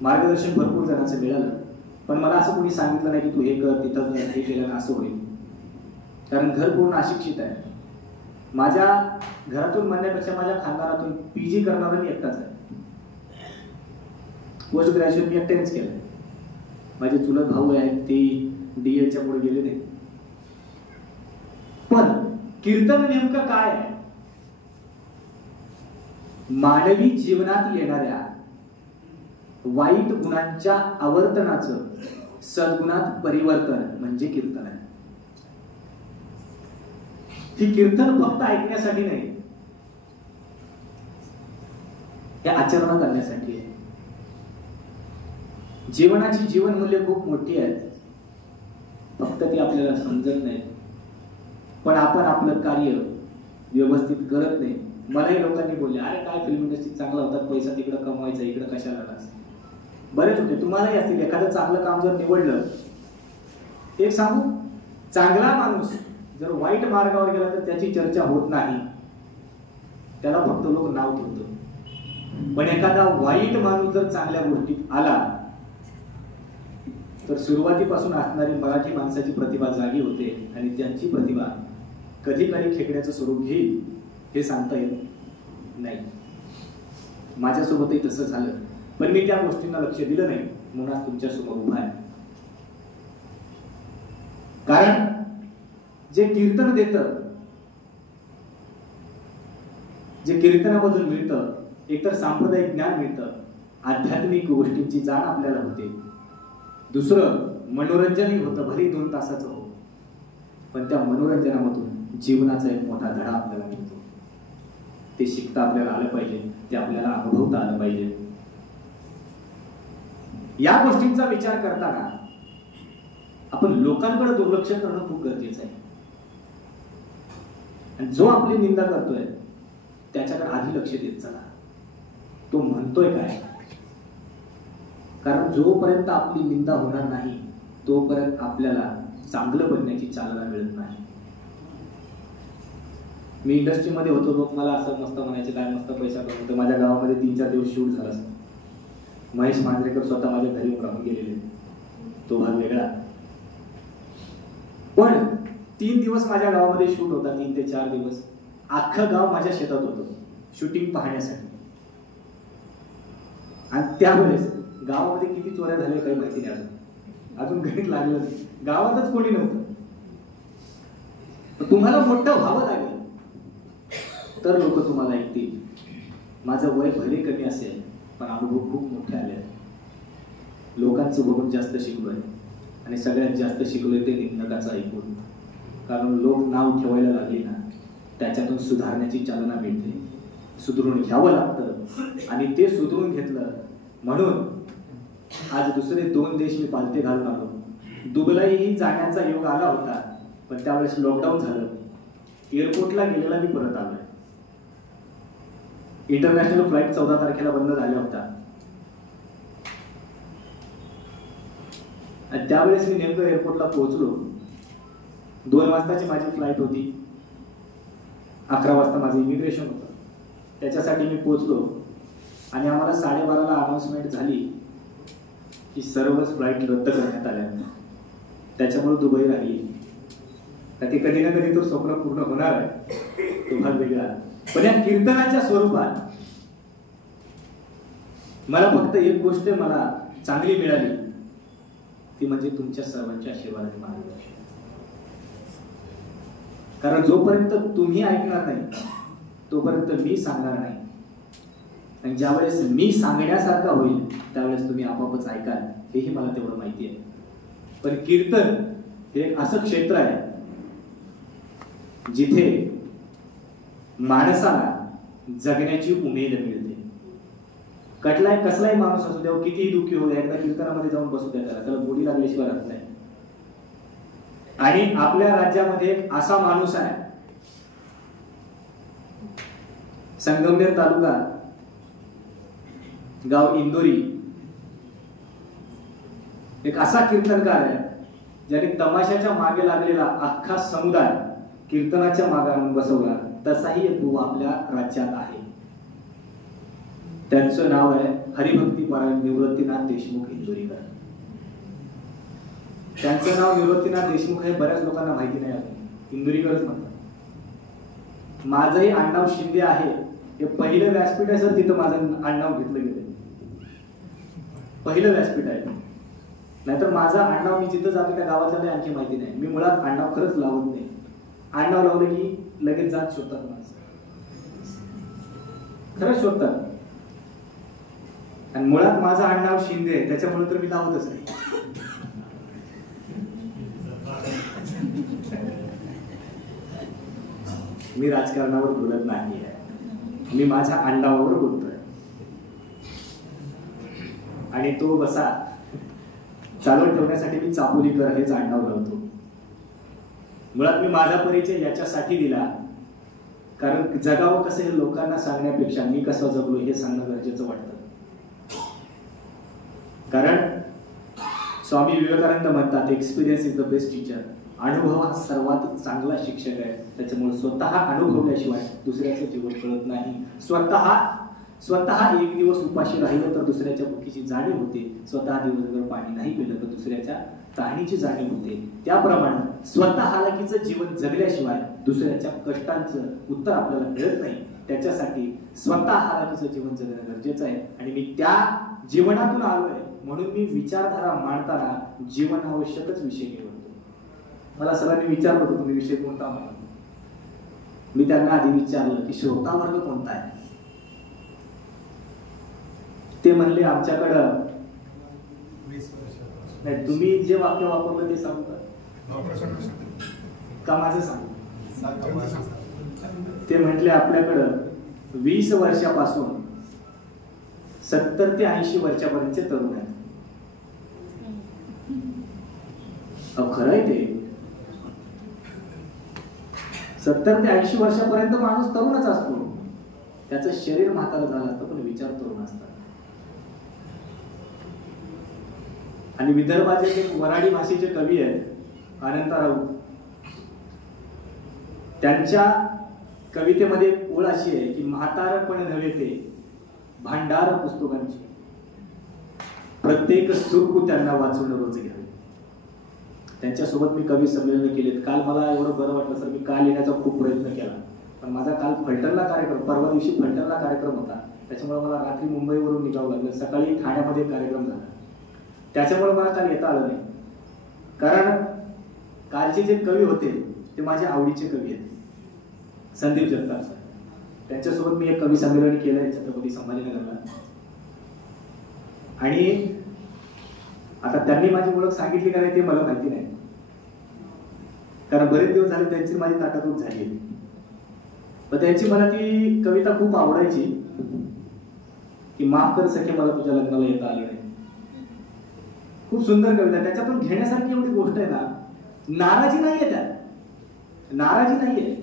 मार्गदर्शन भरपूर जणांचं मिळालं, पण मला असं कोणी सांगितलं नाही की तू हे कर, तिथं हे केलं ना असं होईल. कारण घर पूर्ण अशिक्षित आहे. माझ्या घरातून म्हणण्यापेक्षा माझ्या खानदारातून PG करणारा मी एकटाच आहे. पोस्ट ग्रॅज्युएट मी एकट्यानेच केलं. माझे चुलत भाऊ आहेत, ते DEडच्या पुढे गेले नाही. पण कीर्तन नेमकं काय आहे. मानवी जीवनात येणाऱ्या वाईट गुणांच्या आवर्तनाचं सद्गुणात परिवर्तन म्हणजे कीर्तन आहे. ही कीर्तन फक्त ऐकण्यासाठी नाही, हे आचरणात आणण्यासाठी आहे. जीवनाची जीवनमूल्य खूप मोठी आहेत, फक्त ती आपल्याला समजत नाही. पण आपण आपलं कार्य व्यवस्थित करत नाही. मलाही लोकांनी बोलले, अरे काय फिल्म इंडस्ट्रीत चांगला होता, पैसा तिकडं कमवायचा, इकडं कशाला लागायचं. बरेच होते, तुम्हालाही असतील. एखादं चांगलं काम जर निवडलं, एक सांगू, चांगला माणूस जर वाईट मार्गावर गेला तर त्याची चर्चा होत नाही, त्याला फक्त लोक नाव ठेवतो. पण एखादा वाईट माणूस जर चांगल्या गोष्टीत आला तर सुरुवातीपासून असणारी मराठी माणसाची प्रतिभा जागी होते आणि त्यांची प्रतिभा कधी कधी खेकड्याचं स्वरूप घेईल हे सांगता येत नाही. माझ्यासोबतही तसं झालं, पण मी त्या गोष्टींना लक्ष दिलं नाही म्हणून आज तुमच्या समोर उभा आहे. कारण जे कीर्तन देतं, जे कीर्तनामधून मिळतं, एकतर सांप्रदायिक ज्ञान मिळतं, आध्यात्मिक गोष्टींची जाण आपल्याला होते, दुसरं मनोरंजनही होतं, भले 2 तासाचं हो, पण त्या मनोरंजनामधून जीवनाचा एक मोठा धडा आपल्याला मिळतो. ते शिकता आपल्याला आलं पाहिजे, ते आपल्याला अनुभवता आलं पाहिजे. या गोष्टींचा विचार करताना आपण लोकांकडे दुर्लक्ष करणं खूप गरजेचं आहे. आणि जो आपली निंदा करतोय त्याच्याकडे आधी लक्ष देत चला, तो म्हणतोय काय. कारण जोपर्यंत आपली निंदा होणार नाही तोपर्यंत आपल्याला चांगलं बनण्याची चालना मिळत नाही. मी इंडस्ट्रीमध्ये होतो, लोक मला असं मस्त म्हणायचे, काय मस्त पैसा कमवतो. माझ्या गावामध्ये 3-4 दिवस शूट झाला असं. महेश मांजरेकर स्वतः माझ्या घरी राहून गेलेले, तो भाग वेगळा. पण 3 दिवस माझ्या गावामध्ये शूट होता, 3 ते 4 दिवस. अख्खं गाव माझ्या शेतात होतं शूटिंग पाहण्यासाठी. आणि त्यावेळेस गावामध्ये किती चोऱ्या झाल्या काही माहिती नाही, अजून गणित लागलं नाही, गावातच कोणी नव्हतं. तुम्हाला मोठं व्हावं लागेल तर लोक तुम्हाला ऐकतील. माझं वय भले कमी असेल पण अनुभव खूप मोठे आले आहेत. लोकांचं बघून जास्त शिकलोय आणि सगळ्यात जास्त शिकलोय ते निंदकाचं ऐकून. कारण लोक नाव ठेवायला लागले ना, त्याच्यातून सुधारण्याची चालना मिळते. सुधरून घ्यावं लागतं आणि ते सुधरून घेतलं म्हणून आज दुसरे 2 देश मी पालथे घालून आलो. दुबईही जाण्याचा योग आला होता, पण त्यावेळेस लॉकडाऊन झालं. एअरपोर्टला गेलेला मी परत आलोय. इंटरनॅशनल फ्लाईट 14 तारखेला बंद झाल्या होत्या आणि त्यावेळेस मी नेमकं एअरपोर्टला पोहोचलो. 2 वाजताची माझी फ्लाईट होती, 11 वाजता माझं इमिग्रेशन होतं. त्याच्यासाठी मी पोहोचलो आणि आम्हाला 12:30ला अनाउन्समेंट झाली की सर्वच फ्लाईट रद्द करण्यात आल्या. त्याच्यामुळे दुबई राहिली. ते कधी ना कधी तो स्वप्न पूर्ण होणार आहे, तो भाग वेगळा. पण या कीर्तनाच्या स्वरूपात मला फक्त एक गोष्ट मला चांगली मिळाली, ती म्हणजे तुमच्या सर्वांच्या आशीर्वादाने मार्गदर्शन. कारण जोपर्यंत तुम्ही ऐकणार नाही तोपर्यंत मी सांगणार नाही. आणि ज्यावेळेस मी सांगण्यासारखा होईल त्यावेळेस तुम्ही आपोआपच ऐकाल, हेही मला तेवढं माहिती आहे. पण कीर्तन हे एक असं क्षेत्र आहे जिथे माणसाला जगण्याची उमेद मिळते. कसलाही माणूस असू द्या, कितीही दुःखी होऊ द्या, एकदा कीर्तनामध्ये जाऊन बसू द्या, त्याला गोडी लागल्याशिवाय राहत नाही. आणि आपल्या राज्यामध्ये एक असा माणूस आहे, संगमनेर तालुका, गाव इंदोरी, एक असा कीर्तनकार आहे ज्याने तमाशाच्या मागे लागलेला अख्खा समुदाय कीर्तनाच्या मागे आणून बसवला. तसाही एक भाऊ आपल्या राज्यात आहे. त्यांचं नाव आहे हरिभक्तीपरायण निवृत्तीनाथ देशमुख इंदोरीकर. त्यांचं नाव निवृत्तीनाथ देशमुख हे बऱ्याच लोकांना माहिती नाही आहे, इंदोरीकरच म्हणतात. माझंही आडनाव शिंदे आहे. हे पहिलं व्यासपीठ आहे सर, तिथं माझं आडनाव घेतलं गेलं, पहिलं व्यासपीठ आहे. नाहीतर माझं आडनाव मी जिथं जातो त्या गावातल्या आणखी माहिती नाही. मी मुळात आडनाव खरंच लावत नाही. आडनाव लावलं की लगेच जात शोधतात माणसं, खरंच शोधतात. आणि मुळात माझं आडनाव शिंदे आहे, त्याच्यामुळे तर मी लावतच नाही. मी राजकारणावर बोलत नाही आहे, मी माझ्या आडनावावर बोलतोय. आणि तो बसा चालवत ठेवण्यासाठी मी चापोलीकर हेच आडनाव लावतो. मुळात मी माझा परिचय याच्यासाठी दिला कारण जगावं कसं हे लोकांना सांगण्यापेक्षा मी कसं जगलो हे सांगणं गरजेचं वाटतं. कारण स्वामी विवेकानंद म्हणतात, experience is the best teacher. अनुभव हा सर्वात चांगला शिक्षक आहे. त्याच्यामुळे स्वतः अनुभवल्याशिवाय दुसऱ्याचं जीवन कळत नाही. स्वतः स्वतः एक दिवस उपाशी राहिलं तर दुसऱ्याच्या भुकीची जाणीव होते, स्वतः दिवसभर पाणी नाही पिलं तर दुसऱ्याच्या तहानीची जाणीव होते. त्याप्रमाणे स्वतः हालाकीचं जीवन जगल्याशिवाय दुसऱ्याच्या कष्टांचं उत्तर आपल्याला मिळत नाही. त्याच्यासाठी स्वतः हालाकीचं जीवन जगणं गरजेचं आहे. आणि मी त्या जीवनातून आलोय म्हणून मी विचारधारा मांडताना जीवन आवश्यकच विषय निवडतो. मला सगळ्यांनी विचारलं होतं तुम्ही विषय कोणता म्हणून. मी त्यांना आधी विचारलं की श्रोता वर्ग कोणता आहे. ते म्हणले आमच्याकडं नाही. तुम्ही जे वाक्य वापरलं ते सांगू का माझं सांगू. ते म्हटले आपल्याकडं 20 वर्षापासून 70 ते 80 वर्षापर्यंतचे तरुण आहेत. खरं आहे ते. 70 ते 80 वर्षापर्यंत माणूस तरुणच असतो. त्याचं शरीर म्हातारं झालं असतं पण विचार तरुण असतात. आणि विदर्भाचे जे वराडी भाषेचे कवी आहेत अनंतराव, त्यांच्या कवितेमध्ये ओळ अशी आहे की म्हातारपण नव्हे ते भांडार पुस्तकांची, प्रत्येक सुख त्यांना वाचून रोज घ्यावे. त्यांच्यासोबत मी कवी संमेलन केलेत. काल मला एवढं बरं वाटलं सर, मी काल येण्याचा खूप प्रयत्न केला पण माझा काल फलटणला कार्यक्रम, परवा दिवशी फलटणला कार्यक्रम होता. त्याच्यामुळे मला रात्री मुंबईवरून निघावं लागलं. सकाळी ठाण्यामध्ये कार्यक्रम झाला. त्याच्यामुळे मला काल येता आलं नाही. कारण कालचे जे कवी होते ते माझ्या आवडीचे कवी आहेत. संदीप जगताप सर, त्यांच्यासोबत मी एक कवी संमेलन केलंय छत्रपती संभाजीनगरला. आणि आता त्यांनी माझी ओळख सांगितली का नाही ते मला माहिती नाही, कारण बरेच दिवस झाले त्यांची माझी ताटातूट झाली. पण त्यांची मला ती कविता खूप आवडायची की माफ कर सखे मला तुझ्या लग्नाला येता आली नाही. खूप सुंदर कविता. त्याच्यातून घेण्यासारखी एवढी गोष्ट आहे ना, नाराजी नाहीये त्यात, नाराजी नाहीये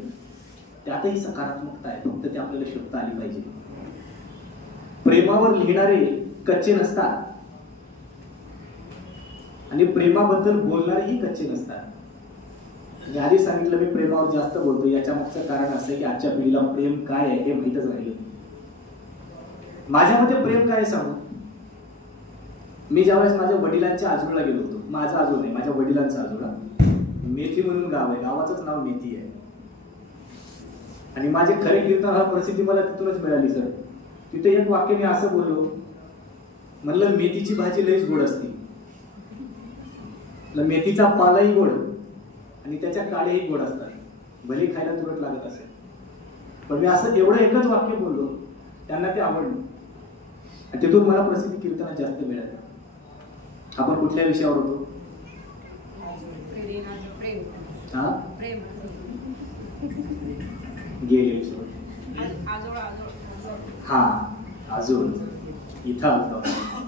त्यातही सकारात्मकता आहे. फक्त ते आपल्याला शोधता आली पाहिजे. प्रेमावर लिहिणारे कच्चे नसतात आणि प्रेमाबद्दल बोलणारेही कच्चे नसतात. मी आधी सांगितलं मी प्रेमावर जास्त बोलतो. याच्या मागचं कारण असं की आजच्या पिढीला प्रेम काय आहे हे माहीतच राहिलं. माझ्या मते प्रेम काय सांगू. मी ज्यावेळेस माझ्या वडिलांच्या आजोळला गेलो होतो, माझा आजोळ नाही माझ्या वडिलांचा आजोळा, मेथी म्हणून गाव आहे, गावाचंच नाव मेथी आहे. आणि माझे खरे कीर्तन हा प्रसिद्धी मला तिथूनच मिळाली सर. तिथे एक वाक्य मी असं बोललो, म्हणलं मेथीची भाजी लईच गोड असते, मेथीचा पालाही गोड आणि त्याच्या काळेही गोड असतात, भले खायला तुरट लागत असेल. पण मी असं एवढं एकच वाक्य बोललो, त्यांना ते आवडलं आणि तिथून मला प्रसिद्धी कीर्तनात जास्त मिळालं. आपण कुठल्या विषयावर होतो. गेले हा आजोळ इथं आलतो,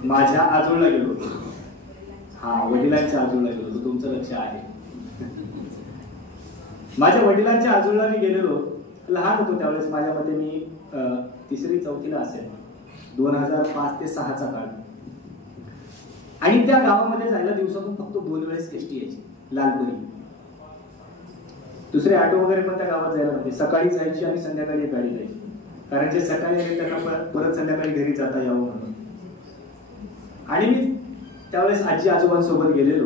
माझ्या आजोळला गेलो होतो. हा वडिलांच्या आजोळला गेलो होतो, तुमचं लक्ष आहे. माझ्या वडिलांच्या आजोळला मी गेलेलो, लहान होतो त्यावेळेस. माझ्या मते मी 3री-4थीला असेल, 2005 ते 6चा काळ. आणि त्या गावामध्ये जायला दिवसातून फक्त 2 वेळेस एसटी यायची, लालपुरी. दुसरे ऑटो वगैरे पण त्या गावात जायला नव्हते. सकाळी जायची आणि संध्याकाळी एक गाडी जायची, कारण जे सकाळी आले त्यांना परत संध्याकाळी घरी जाता यावं म्हणून. आणि मी त्यावेळेस आजी आजोबांसोबत गेलेलो,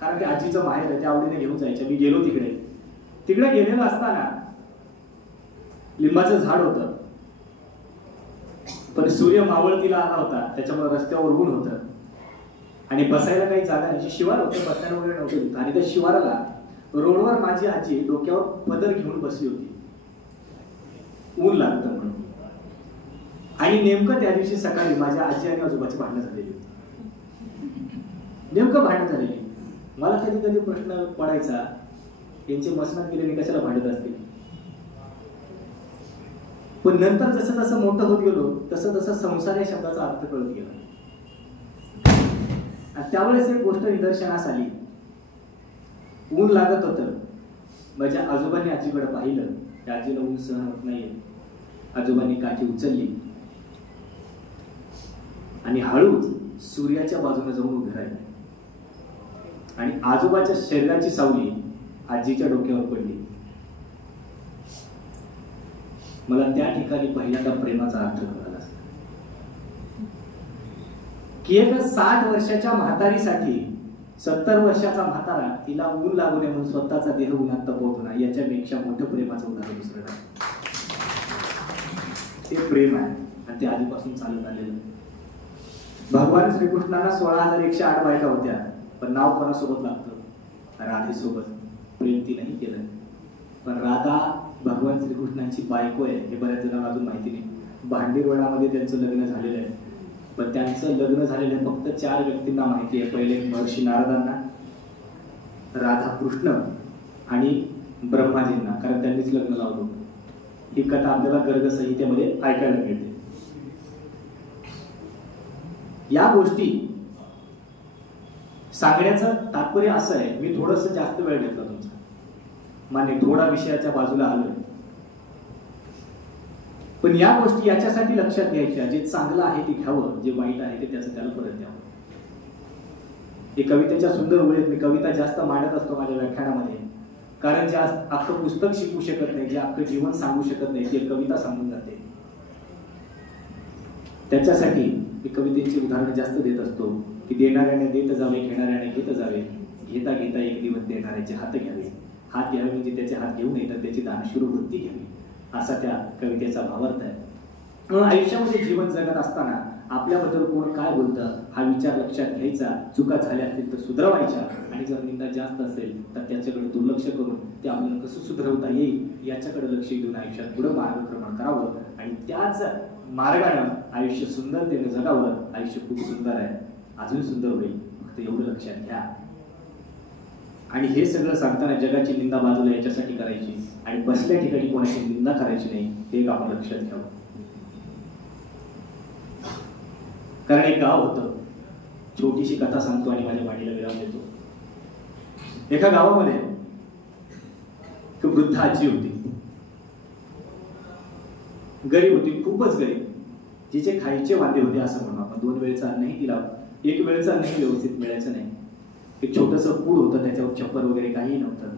कारण ते आजीचं माहेर आहे, त्या आवडीने घेऊन जायच्या. मी गेलो तिकडे गेलेलो असताना लिंबाचं झाड होतं, पण सूर्य मावळतीला आला होता, त्याच्यामुळे रस्त्यावर ऊन होतं आणि बसायला काही जागा नाही. शिवार होतं, बसण्याला वगैरे नव्हतं. आणि त्या शिवाराला रोडवर माझी आजी डोक्यावर पदर घेऊन बसली होती, ऊन लागतं म्हणून. आणि नेमकं त्या दिवशी सकाळी माझ्या आजी आणि आजोबाची भांडणं झालेली होती. नेमकं भांडण झालेली. मला कधी कधी प्रश्न पडायचा, यांचे मसनात गेलेले कशाला भांडत असतील. पण नंतर जसं जसं मोठं होत गेलो तसं तसं संसार या शब्दाचा अर्थ कळत गेला. आणि त्यावेळेस एक गोष्ट निदर्शनास आली. ऊन लागत होतं. माझ्या आजोबांनी आजीकडे पाहिलं, त्या आजीला ऊन सहन होत नाहीये. आजोबांनी काठी उचलली आणि हळूच सूर्याच्या बाजूने जाऊन उभे राहिले. आणि आजोबाच्या शरीराची सावली आजीच्या डोक्यावर पडली. मला त्या ठिकाणी पहिल्यांदा प्रेमाचा अर्थ कळाला. की एक 60 वर्षाच्या म्हातारीसाठी 70 वर्षाचा म्हातारा तिला ऊन लागू नये म्हणून स्वतःचा देह उन्हात तपवतो ना, याच्यापेक्षा मोठं प्रेमाचं उदाहरण दुसरं नाही. ते प्रेम आहे आणि ते आधीपासून चालत आलेलं. भगवान श्रीकृष्णांना 16,108 बायका होत्या, पण नाव कोणासोबत लागतं? राधेसोबत. प्रेम तिनेही केलं. पण राधा भगवान श्रीकृष्णांची बायको आहे हे बऱ्याच जणांना अजून माहिती नाही. भांडीरवणामध्ये त्यांचं लग्न झालेलं आहे, पण त्यांचं लग्न झालेलं फक्त 4 व्यक्तींना माहिती आहे. पहिले महर्षी नारदांना, राधाकृष्ण आणि ब्रह्माजींना, कारण त्यांनीच लग्न लावलं होतं. ही कथा आपल्याला गर्ग संहितेमध्ये ऐकायला मिळते. या गोष्टी सांगण्याचं तात्पर्य असं आहे, मी थोडंसं जास्त वेळ घेतला तुमचा, मान्य, थोडा विषयाच्या बाजूला आलोय, पण या गोष्टी याच्यासाठी लक्षात घ्यायच्या, जे चांगलं आहे ते घ्यावं, जे वाईट आहे ते त्याचं त्याला परत द्यावं. हे कवितेच्या सुंदर ओळीत मी कविता जास्त मांडत असतो माझ्या व्याख्यानामध्ये, कारण जे अख्खं पुस्तक शिकू शकत नाही, जे अख्खं जीवन सांगू शकत नाही, ते कविता सांगून जाते. त्याच्यासाठी मी कवितेची उदाहरणं जास्त देत असतो की देणाऱ्याने देत जावे, घेणाऱ्याने घेत जावे, घेता घेता एक दिवस देणाऱ्याचे हात घ्यावे. हात घ्यावे म्हणजे त्याचे हात घेऊ नये, तर त्याची दानशूर वृत्ती घ्यावी, असा त्या कवितेचा भावार्थ आहे. म्हणून आयुष्यामध्ये जीवन जगत असताना आपल्याबद्दल कोण काय बोलतं हा विचार लक्षात घ्यायचा. चुका झाल्या असतील तर सुधारवायच्या, आणि जर निंदा जास्त असेल तर त्याच्याकडे दुर्लक्ष करून ते आपल्याला कसं सुधारवता येईल याच्याकडे लक्ष देऊन आयुष्यात पुढे मार्गक्रमण करावं, आणि त्याच मार्गाने आयुष्य सुंदरतेने जगावं. आयुष्य खूप सुंदर आहे, अजून सुंदर होईल, फक्त एवढं लक्षात घ्या. आणि हे सगळं सांगताना जगाची निंदा बाजूला याच्यासाठी करायची आणि बसल्या ठिकाणी कोणाची निंदा करायची नाही, हे एक आपण लक्षात घ्यावं. कारण एक गाव होतं, छोटीशी कथा सांगतो आणि माझ्या वाणीला विराम देतो. एका गावामध्ये एक वृद्ध आजी होती, गरीब होती, खूपच गरीब, जिचे खायचे वांदे होते असं म्हणू आपण. 2 वेळचं अन्नही तिला, एक वेळचं अन्नही व्यवस्थित मिळायचं नाही. एक छोटंसं कूड होतं, त्याच्यावर छप्पर वगैरे काहीही नव्हतं,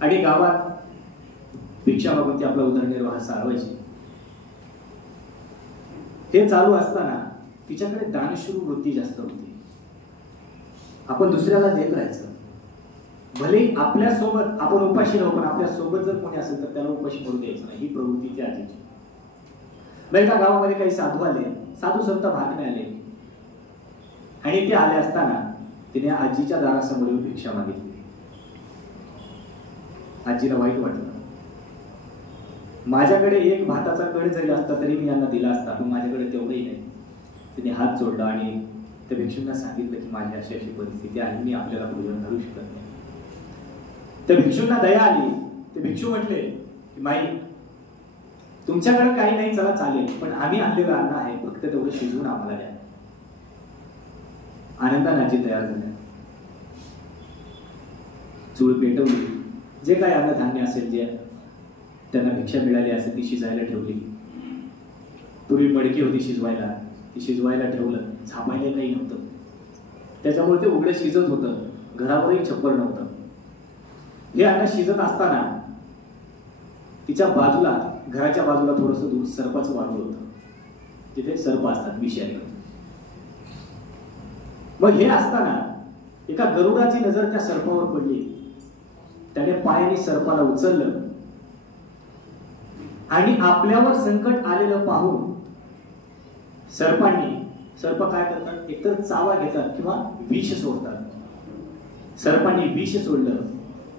आणि गावात भिक्षा मागून ती आपला उदरनिर्वाह चालवायची. हे चालू असताना तिच्याकडे दानशूर वृत्ती जास्त होती. आपण दुसऱ्याला देत राहायचं, भले आपल्यासोबत आपण उपाशी राहू, पण आपल्या सोबत जर कोणी असेल तर त्याला उपाशी मरू द्यायचं नाही, ही प्रवृत्ती ती आजीची. मग एका गावामध्ये काही साधू आले, साधू संत भाकणे आले, आणि ते आले असताना तिने आजीच्या दारासमोर येऊन भिक्षा मागितली. आजीला वाईट वाटलं, माझ्याकडे एक भाताचा कड जरी असता तरी मी यांना दिला असता, पण माझ्याकडे तेवढंही नाही. तिने हात जोडला आणि त्या भिक्षूंना सांगितलं की माझी अशी अशी परिस्थिती आहे, मी आपल्याला भोजन घालू शकत नाही. त्या भिक्षूंना दया आली. ते भिक्षू म्हटले की माई, तुमच्याकडे काही नाही, चला चालेल, पण आम्ही आणलेलं अन्न आहे, फक्त तेवढं शिजवून आम्हाला द्या. आनंदाने आजी तयार झाल्या. चूळ पेटवली, जे काही अन्नधान्य असेल, जे त्यांना भिक्षा मिळाली असेल ती शिजायला ठेवली. पूर्वी मडकी होती शिजवायला, ती शिजवायला ठेवलं. झापायला काही नव्हतं, त्याच्यामुळे ते उघडं शिजत होतं, घरावरही छप्पर नव्हतं. हे अन्न शिजत असताना तिच्या बाजूला, घराच्या बाजूला थोडंसं दूर सर्पाचं वारूळ होतं, तिथे सर्प असतात विषारी. मग हे असताना एका गरुडाची नजर त्या सर्पावर पडली. त्याने पायाने सर्पाला उचललं आणि आपल्यावर संकट आलेलं पाहून सर्प काय करतात, एकतर चावा घेतात किंवा विष सोडतात. सर्पांनी विष सोडलं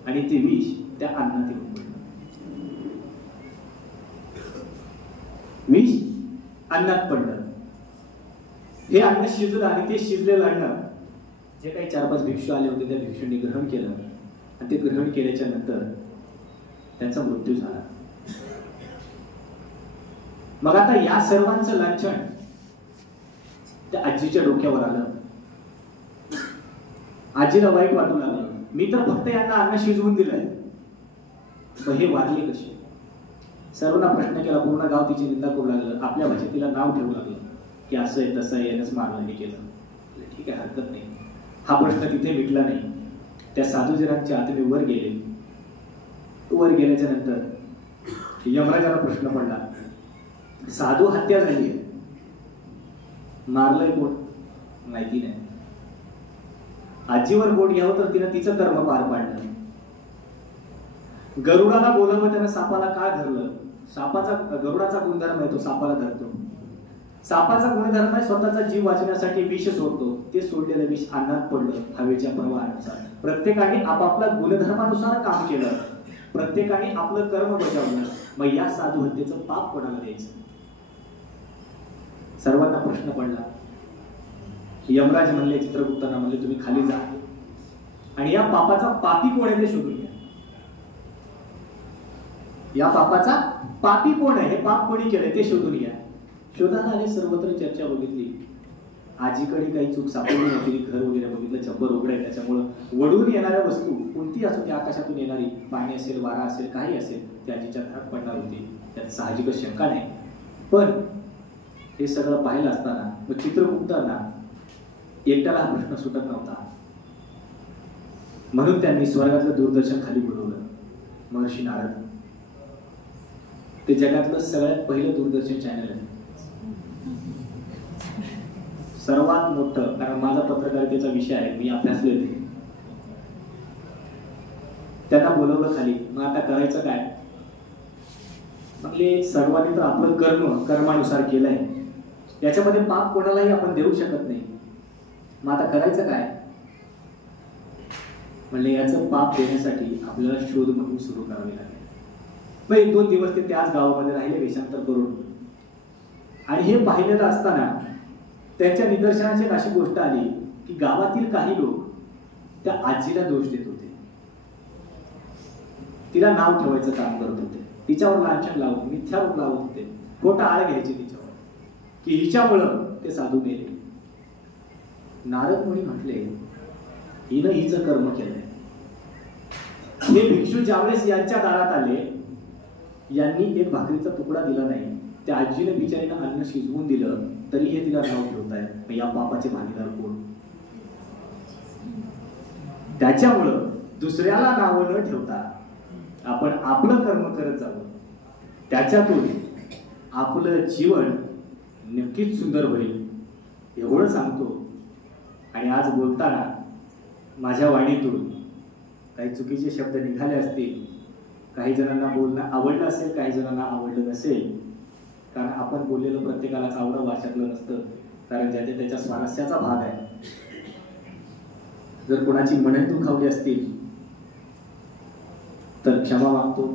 आणि ते विष त्या अन्नात येऊन पडलं. विष अन्नात पडलं. हे अन्न शिजलं आणि ते शिजलेलं अन्न जे काही 4-5 भिक्षू आले होते त्या भिक्षूंनी ग्रहण केलं, आणि ते ग्रहण केल्याच्या नंतर त्यांचा मृत्यू झाला. मग आता या सर्वांचं लांछन त्या आजीच्या डोक्यावर आलं. आजीला वाईट वाटू लागलं, मी तर फक्त यांना अन्न शिजवून दिलंय, पण हे वारले कसे? सर्वांना प्रश्न केला, पूर्ण गाव तिची निंदा करू लागलं, आपल्या भाषेत तिला नाव ठेवू लागलं की असं आहे तसं आहे, यानंच मारलं, हे केलं. ठीक आहे, हरकत नाही. हा प्रश्न तिथे मिटला नाही. त्या साधूजीरांच्या आत मी वर गेले. वर गेल्याच्या नंतर यमराजाला प्रश्न पडला, साधू हत्या झाली, मारलंय कोण माहिती नाही. आजीवर बोट घ्यावं तर तिनं तिचं कर्म पार पाडलं. गरुडाला बोलावं त्यानं सापाला का धरलं? गरुडाचा गुणधर्म आहे तो सापाला धरतो. सापाचा गुणधर्म आहे स्वतःचा जीव वाचवण्यासाठी विष सोडतो. ते सोडलेलं विष अन्नात पडलं हवेच्या प्रवाहानुसार. प्रत्येकाने आपापल्या गुणधर्मानुसार काम केलं, प्रत्येकाने आपलं कर्म बजावलं. मग या साधू हत्येचं पाप कोणाला द्यायचं? सर्वांना प्रश्न पडला. यमराज म्हणले चित्रगुप्तांना, म्हणले तुम्ही खाली जा आणि या पापाचा पापी कोण आहे ते शोधून घ्या. या पापाचा पापी कोण आहे, हे पाप कोणी केलंय ते शोधून घ्या. शोधायला आले, सर्वत्र चर्चा बघितली. आजीकडे काही चूक सापडली नव्हती. घर वगैरे बघितलं, छप्पर उघडे, त्याच्यामुळं वडून येणाऱ्या वस्तू कोणती असो, त्या आकाशातून येणारी पाणी असेल, वारा असेल, काही असेल, त्या आजीच्या घरात पडणार होती, त्यात साहजिकच शंका नाही. पण हे सगळं पाहिलं असताना मग चित्रगुप्तांना एकट्याला हा प्रश्न सुटत नव्हता. म्हणून त्यांनी स्वर्गातलं दूरदर्शन खाली बोलवलं. महर्षी नारद, ते जगातलं सगळ्यात पहिलं दूरदर्शन चॅनल आहे, सर्वात मोठं. कारण माझा पत्रकारितेचा विषय आहे, मी अभ्यासले ते. त्यांना बोलवलं खाली. मग आता करायचं काय? म्हणजे सर्वांनी तर आपलं कर्मानुसार केलंय, याच्यामध्ये पाप कोणालाही आपण देऊ शकत नाही. मग आता करायचं काय? म्हणले याचं पाप देण्यासाठी आपल्याला शोध मोहीम सुरू करावी लागेल. मग 1-2 दिवस ते त्याच गावामध्ये राहिले वेषांतर करून. आणि हे पाहिलेलं असताना त्यांच्या निदर्शनाची अशी गोष्ट आली की गावातील काही लोक त्या आजीला दोष देत होते, तिला नाव ठेवायचं काम करत होते, तिच्यावर लांछन लावून मिथ्यारोप लावत होते, खोटा आळ घ्यायचे तिच्यावर की हिच्यामुळं ते साधू मेले. नारद मुनी म्हटले, हिनं हिचं कर्म केलंय. हे भिक्षू ज्यावेळेस यांच्या दारात आले, यांनी एक भाकरीचा तुकडा दिला नाही. त्या आजीने बिचारीनं अन्न शिजवून दिलं, तरी हे तिला नाव ठेवतायत. या पापाचे भागीदार कोण? त्याच्यामुळं दुसऱ्याला नाव न ठेवता आपण आपलं कर्म करत जावं. त्याच्यातून आपलं जीवन नक्कीच सुंदर होईल एवढं सांगतो. आणि आज बोलताना माझ्या वाणीतून काही चुकीचे शब्द निघाले असतील, काही जणांना बोलणं आवडलं असेल, काही जणांना आवडलं नसेल. कारण आपण बोललेलं प्रत्येकालाच आवडं वाचकलं नसतं, कारण ज्याच्या त्याच्या स्वारस्याचा भाग आहे. जर कोणाची मनं दुखावली असतील तर क्षमा मागतो,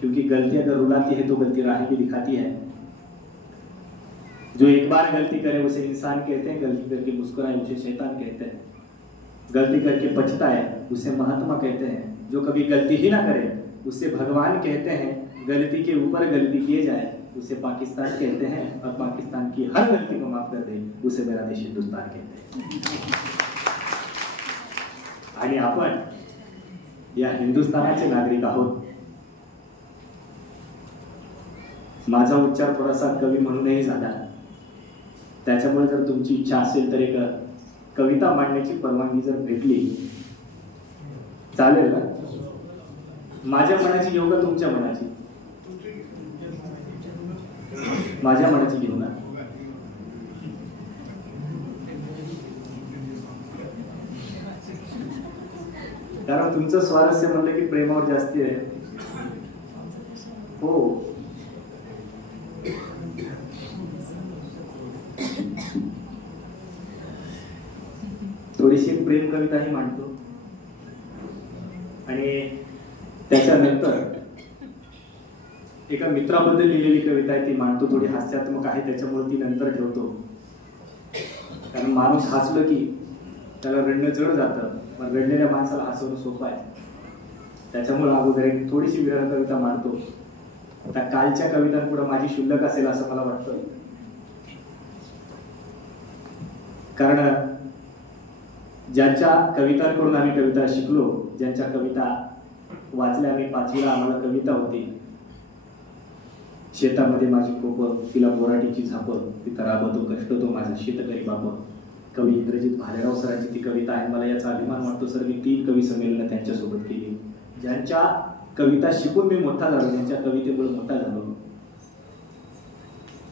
क्योंकि गलती अगर रुलाती है तो गलती राह भी दिखाती है. जो एक बार गलती करे उसे इंसान कहते हैं, गलती करके मुस्कुराए उसे शैतान कहते हैं, गलती करके पछताए उसे महात्मा कहते हैं, जो कभी गलती ही ना करे उसे भगवान कहते हैं, गलती के ऊपर गलती किए जाए उसे पाकिस्तान कहते हैं, और पाकिस्तान की हर गलती को माफ कर दे उसे मेरा देश हिंदुस्तान कहते हैं. आणि आपण या हिंदुस्थानाचे नागरिक आहोत. माझा उच्चार थोडासा कवी म्हणूनही झाला, त्याच्यामुळे जर तुमची इच्छा असेल तर एक कविता मांडण्याची परवानगी जर भेटली चालेल ना? माझ्या मनाची घेऊ का तुमच्या मनाची? माझ्या मनाची घेऊ ना. कारण तुमचं स्वारस्य म्हणलं की प्रेमावर जास्ती आहे. हो, थोडीशी प्रेम कविताही मांडतो आणि त्याच्यानंतर एका मित्राबद्दल लिहिलेली कविता आहे ती मांडतो. थोडी हास्यात्मक आहे त्याच्यामुळे ती नंतर ठेवतो, कारण माणूस हसलं की त्याला रडणं जड जातं, पण रडलेल्या माणसाला हसवणं सोपं आहे. त्याच्यामुळे अगोदर एक थोडीशी विरह कविता मांडतो. आता कालच्या कवितांपुढे माझी शुल्लक असेल असं मला वाटतं, कारण ज्यांच्या कवितांकडून आम्ही कविता शिकलो, ज्यांच्या कविता वाचल्या आम्ही, 5वीला आम्हाला कविता होती, शेतामध्ये माझी कोप, तिला बोराटीची झाप, तिथं राबतो कष्ट तो माझा शेतकरी बाप. कवी इंद्रजित भालेराव सरांची ती कविता आहे. मला याचा अभिमान वाटतो सर, मी 3 कवी संमेलनं त्यांच्यासोबत केली. ज्यांच्या कविता शिकून मी मोठा झालो, ज्यांच्या कवितेमुळे मोठा झालो,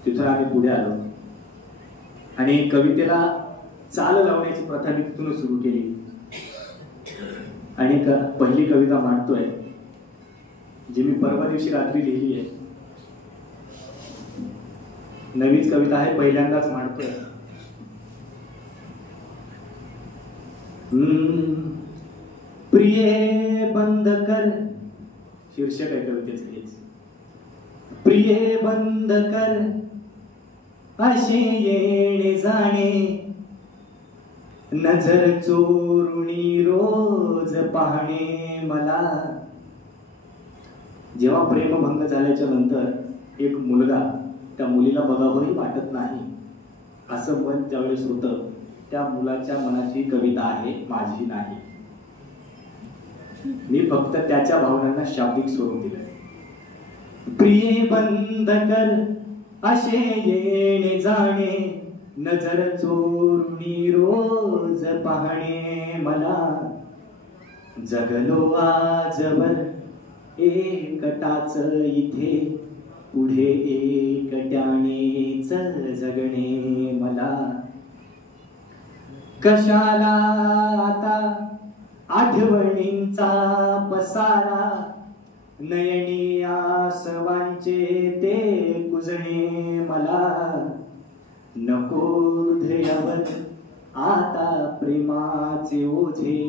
तिथं आम्ही पुढे आलो. आणि कवितेला चाल लावण्याची प्रथा मी तिथूनच सुरू केली आणि पहिली कविता मांडतोय जी मी परवा दिवशी रात्री लिहिली आहे. नवीच कविता आहे, पहिल्यांदाच मांडतोय. प्रिये बंद कर, शीर्षक आहे कवितेचं हेच. प्रिये बंद कर असे येणे जाणे, नजर चोरुणी रोज पाहणे मला. जेव्हा प्रेमभंग झाल्याच्या नंतर एक मुलगा त्या मुलीला बघावंही वाटत नाही असं मन त्यावेळेस होतं. त्या मुलाच्या मनाची कविता आहे, माझी नाही. मी फक्त त्याच्या भावनांना शाब्दिक स्वरूप दिलं. प्रिये बंद कर असे येणे जाणे, नजर चोरुणी रोज पाहणे मला. जगलो आजवर एकटाच इथे, पुढे एकट्यानेच जगणे मला. कशाला आता आठवणींचा पसारा, नयनी आसवांचे ते कुजणे मला. नको हृदयावर आता प्रेमाचे ओझे,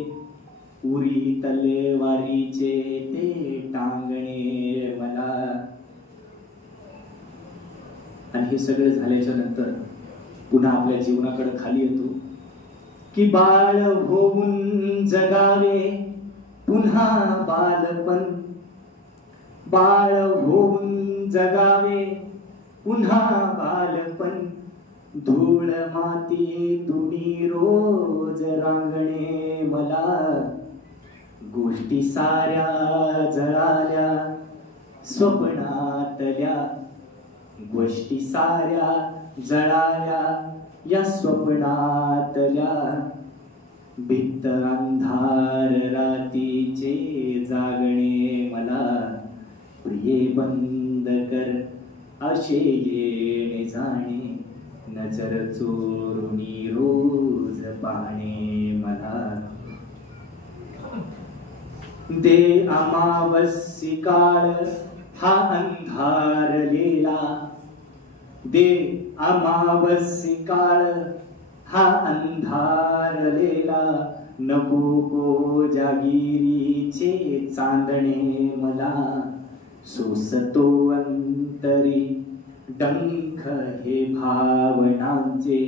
उरी तलवारीचे ते टांगणे मला. आणि हे सगळं झाल्याच्या नंतर पुन्हा आपल्या जीवनाकडे खाली येतो की बाळ होऊन जगावे पुन्हा बालपण. बाळ होऊन जगावे पुन्हा बालपण, धूळ माती तुणी रोज रांगणे मला. गोष्टी साऱ्या जळाल्या स्वप्नातल्या, गोष्टी साऱ्या जळाल्या या स्वप्नातल्या. भित्त अंधार रातीचे जागणे मला. प्रिये बंद कर असे येणे जाणे, नजर चोरुणी रोज पाहणे मला. दे अमावस्यी काळ हा अंधारलेला, दे अमावस्यी काळ हा अंधारलेला. नको को जागिरीचे चांदणे मला. सोसतो अंतरी डंख हे भावनांचे,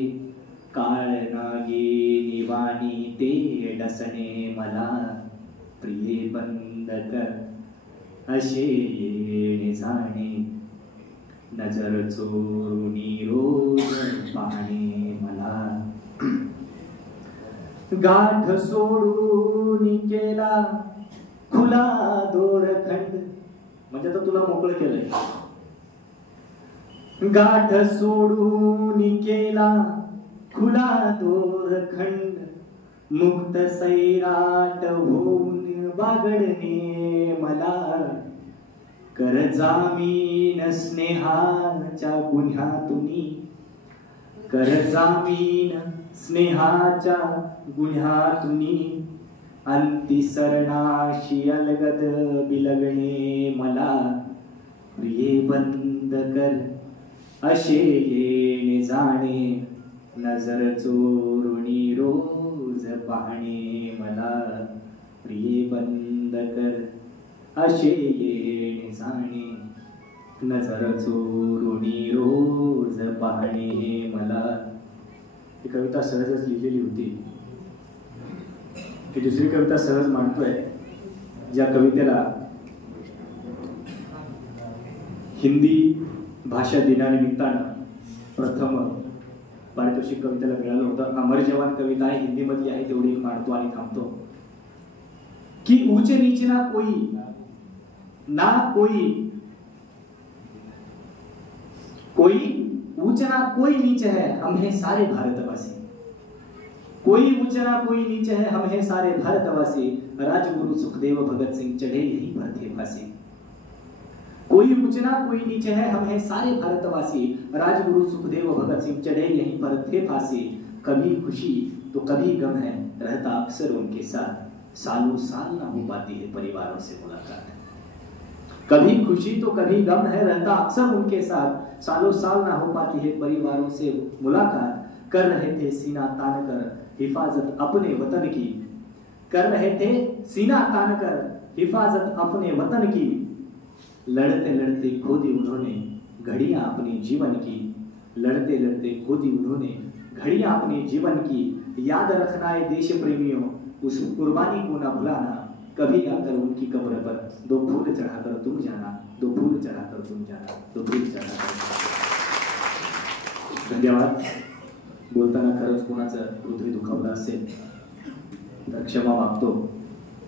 काळ नागिनी वाणी ते डसणे मला. प्रिये बंद कर असे येणे जाणे, नजर चोरुणी रोज पाहणे मला. गाठ सोडून केला खुला दोरखंड, म्हणजे आता तुला मोकळं केलंय. गाठ सोडून केला खुला दोरखंड, मुक्त सैराट होऊन बागडणे मला. कर जामीन स्नेहाच्या गुन्ह्यातुनी, कर जामीन स्नेहाच्या गुन्ह्यातुनी. अंतिसरणाशी अलगद बिलगणे मला. प्रिये बंद कर असे येणे जाणे, नजर चोरुणी रोज पाहणे मला. प्रिये बंद कर असे येणे जाणे, नजर चोरुणी रोज पाहणे मला. ही कविता सहजच लिहिलेली होती. ही दुसरी कविता सहज मांडतोय, ज्या कवितेला हिंदी भाषा दिनानिमित्तानं प्रथम पारितोषिक कवितेला मिळालं होतं. अमर जवान कविता आहे, हिंदी मधली आहे, तेवढी मांडतो आणि थांबतो. कि ऊंच नीच ना कोई, ना कोई, कोई ऊंच ना कोई नीच है, हम हैं सारे भारतवासी. कोई ऊंच ना कोई नीच है, हम हैं सारे भारतवासी. राजगुरु सुखदेव भगत सिंह चढ़े यही पर थे फांसी. कोई ऊंच ना कोई नीचे है, हम हैं सारे भारतवासी। राजगुरु सुखदेव भगत सिंह चढ़े यहीं पर थे फांसी। कभी खुशी तो कभी गम है, रहता अक्सर उनके साथ। सालों साल ना हो पाती है परिवारों से मुलाकात। कभी खुशी तो कभी गम है, रहता अक्सर उनके साथ। सालों साल ना हो पाती है परिवारों से मुलाकात। कर रहे थे सीना तान कर हिफाजत अपने वतन की। कर रहे थे सीना तान कर हिफाजत अपने वतन की। लड़ते लड़ते खो दी उन्होंने घड़ियां अपने जीवन की। लड़ते लड़ते खो दी उन्होंने घड़ियां अपने जीवन की। याद रखना है देश प्रेमियों, उस कुर्बानी को ना भुलाना। कभी आकर उनकी कब्र पर दो फूल चढ़ाकर तुम जाना। दो फूल चढ़ाकर तुम जाना। दो फूल चढ़ाकर। धन्यवाद. बोलताना खरंच कोणाचं हृदय दुखावलं असेल तर क्षमा मागतो.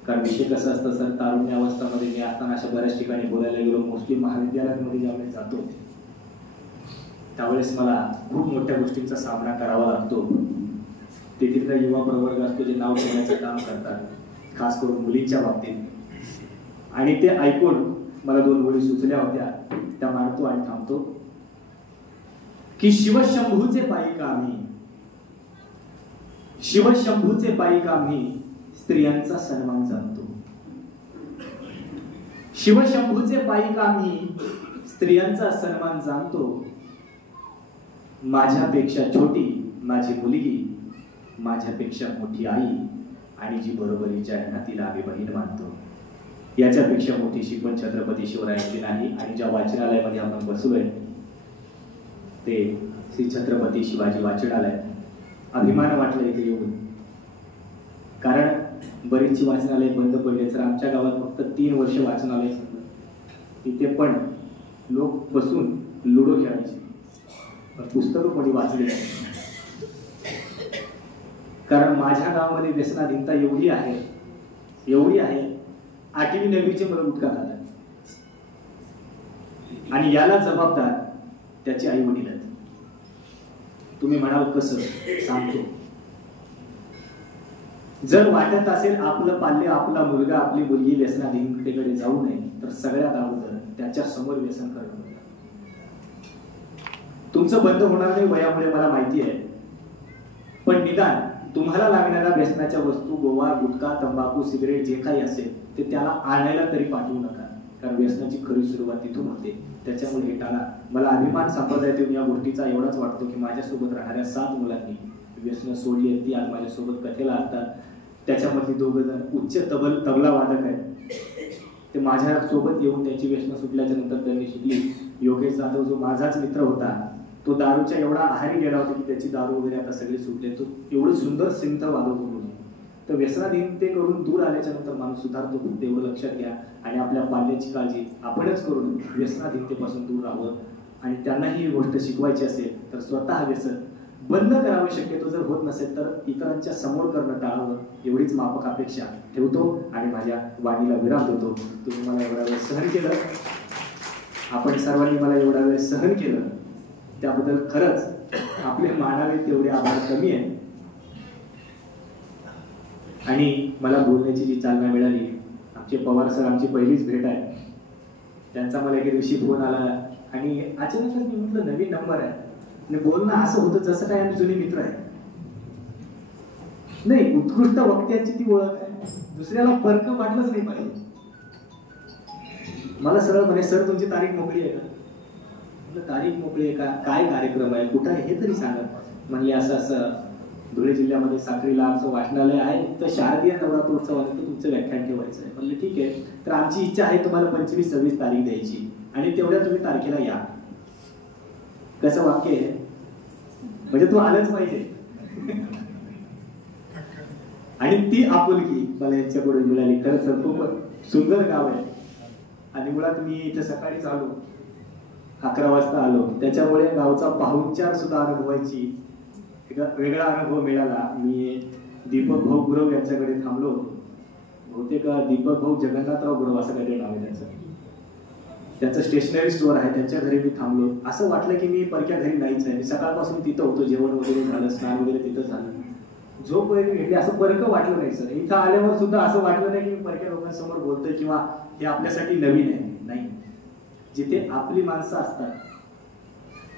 कारण विषय कसं असतं सर, तारुण्यावस्थामध्ये मी असताना अशा बऱ्याच ठिकाणी बोलायला गेलो. मोस्टली महाविद्यालयांमध्ये ज्यावेळेस जातो त्यावेळेस मला खूप मोठ्या गोष्टींचा सामना करावा लागतो. तेथील युवा प्रवर्ग असतो जे नाव ठेवण्याचं काम करतात, खास करून मुलींच्या बाबतीत. आणि ते ऐकून मला दोन ओळी सुचल्या होत्या, त्या मांडतो आणि थांबतो. की शिवशंभूचे पायिका आम्ही, शिवशंभूचे पायिका आम्ही स्त्रियांचा सन्मान जाणतो. शिवशंभूचे पायिका आम्ही स्त्रियांचा सन्मान जाणतो. माझ्यापेक्षा छोटी माझी मुलगी, माझ्यापेक्षा मोठी आई, आणि जी बरोबरीच्या आहे ना तिला आम्ही बहीण मानतो. याच्यापेक्षा मोठी शिकवण छत्रपती शिवरायांची नाही. आणि ज्या वाचनालयामध्ये आपण बसलोय ते श्री छत्रपती शिवाजी वाचनालय. अभिमान वाटला इथे येऊन, कारण बरीचशी वाचनालय बंद पडले. तर आमच्या गावात फक्त 3 वर्ष वाचनालय झालं. इथे पण लोक बसून लुडो खेळायचे, पण पुस्तकं कोणी वाचली नाही. कारण माझ्या गावामध्ये व्यसनाधीनता एवढी आहे, एवढी आहे, 8वी 9वीचे मुलं गुटखा खातात. आणि याला जबाबदार त्याचे आई वडील आहेत. तुम्ही म्हणाल कसं, सांगतो. जर वाटत असेल आपलं पाल्य, आपला मुलगा, आपली मुलगी व्यसनाधीनतेकडे जाऊ नये, तर सगळ्यात अगोदर त्याच्या समोर व्यसन करणं. तुमचं बंद होणार नाही वयामुळे मला माहिती आहे, पण निदान तुम्हाला लागणाऱ्या व्यसनाच्या वस्तू, गोवा, गुटखा, तंबाखू, सिगरेट जे काही असेल ते त्याला आणायला तरी पाठवू नका. कारण व्यसनाची खरी सुरुवात तिथून होते. त्याच्यामुळे हे टाळा. मला अभिमान संप्रदायात येऊन या गोष्टीचा एवढाच वाटतो की माझ्यासोबत राहणाऱ्या 7 मुलांनी व्यसनं सोडली आहेत. ती आज माझ्यासोबत कथेला असतात. त्याच्यामधली 2 जण उच्च तबला वादक आहेत. ते माझ्या सोबत येऊन त्याची व्यसनं सुटल्याच्या नंतर त्यांनी शिकली. योगेश जाधव जो माझाच मित्र होता, तो दारूच्या एवढा आहारी गेला होता की त्याची दारू वगैरे आता सगळी सुटले. तो एवढं सुंदर सिंथ वादक होतो. तर व्यसनाधीनते करून दूर आल्याच्या नंतर माणूस सुधारतो. फक्त एवढं लक्षात घ्या. आणि आपल्या पाल्याची काळजी आपणच करून व्यसनाधीनतेपासून दूर राहावं. आणि त्यांनाही ही गोष्ट शिकवायची असेल तर स्वतः व्यसन बंद करावं. शक्यतो जर होत नसेल तर इतरांच्या समोर करणं टाळावं. एवढीच माफक अपेक्षा ठेवतो आणि माझ्या वाणीला विराम देतो. तुम्ही मला एवढा वेळ सहन केलं, आपण सर्वांनी मला एवढा वेळ सहन केलं, त्याबद्दल खरंच आपले मानावे तेवढे आभार कमी आहे. आणि मला बोलण्याची जी चालना मिळाली, आमचे पवार सर, आमची पहिलीच भेट आहे. त्यांचा मला एके दिवशी फोन आला आणि अचानकच मी म्हटलं नवीन नंबर आहे आणि बोलणं असं होतं जसं काय आम्ही जुने मित्र आहे. नाही, उत्कृष्ट वक्त्याची ती ओळख आहे. दुसऱ्याला फरक वाटलंच नाही पाहिजे. मला सरळ म्हणे, सर तुमची तारीख मोकळी आहे का? तारीख मोकळी आहे का? काय कार्यक्रम आहे, कुठं आहे हे तरी सांगा. म्हणले असं असं धुळे जिल्ह्यामध्ये साक्रीला आमचं वाचनालय आहे, तर शारदीय नवरात्रोत्सवानंतर तुमचं व्याख्यान ठेवायचं आहे. म्हणले ठीक आहे, तर आमची इच्छा आहे तुम्हाला 25-26 तारीख द्यायची आणि तेवढ्या तुम्ही तारखेला या. कसं वाक्य आहे, म्हणजे तू आलंच पाहिजे. आणि ती आपुलकी मला यांच्याकडून मिळाली. खरंच खूप सुंदर गाव आहे. आणि मुळात मी इथे सकाळीच आलो, 11 वाजता आलो. त्याच्यामुळे गावचा पाहुणचार सुद्धा अनुभवायची एक वेगळा अनुभव मिळाला. मी दीपक भाऊ गुरव यांच्याकडे थांबलो होतो. बहुतेक दीपक भाऊ जगन्नाथराव गुरव असं काहीतरी नाव आहे त्यांचं. त्यांचं स्टेशनरी स्टोअर आहे, त्यांच्या घरी मी थांबलो. असं वाटलं की मी परक्या घरी नाहीच आहे. मी सकाळपासून तिथं होतो, जेवण वगैरे झालं, स्नान वगैरे तिथं झालं, झोप वगैरे घेतली. असं परकं वाटलं नाही सर. इथं आल्यावर सुद्धा असं वाटलं नाही की मी परक्या लोकांसमोर बोलतोय किंवा हे आपल्यासाठी नवीन आहे. नाही, जिथे आपली माणसं असतात.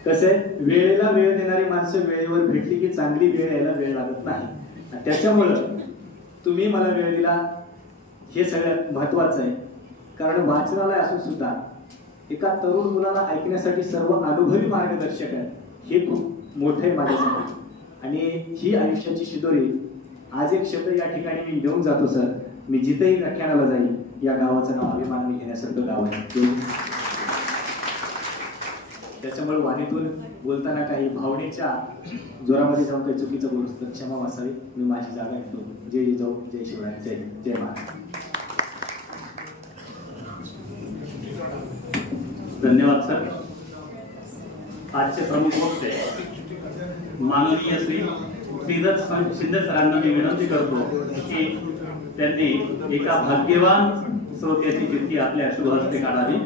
कसं आहे, वेळेला वेळ देणारी माणसं वेळेवर भेटली की चांगली वेळ यायला वेळ लागत नाही. आणि त्याच्यामुळं तुम्ही मला वेळ दिला हे सगळ्यात महत्वाचं आहे. कारण वाचनालय असून सुद्धा एका तरुण मुलाला ऐकण्यासाठी सर्व अनुभवी मार्गदर्शक आहेत, हे खूप मोठं आहे माझ्यासाठी. आणि ही आयुष्याची शिदोरी. आज एक शब्द या ठिकाणी मी घेऊन जातो सर, मी जिथेही व्याख्यानाला जाईल या गावाचं नाव अभिमानाने घेण्यासारखं गाव आहे. त्याच्यामुळे वाणीतून बोलताना काही भावनेच्या जोरामध्ये जाऊन काही चुकीचं बोलू तर क्षमा असावी. मी माझी जागा घेतो. जय जिजाऊ, जय शिवराय, जय जय महाराज. धन्यवाद सर. आजचे प्रमुख वक्ते माननीय श्री श्रीधर शिंदे सरांना मी विनंती करतो की त्यांनी एका भाग्यवान श्रोत्याची चिठ्ठी आपल्या शुभ हस्ते काढावी.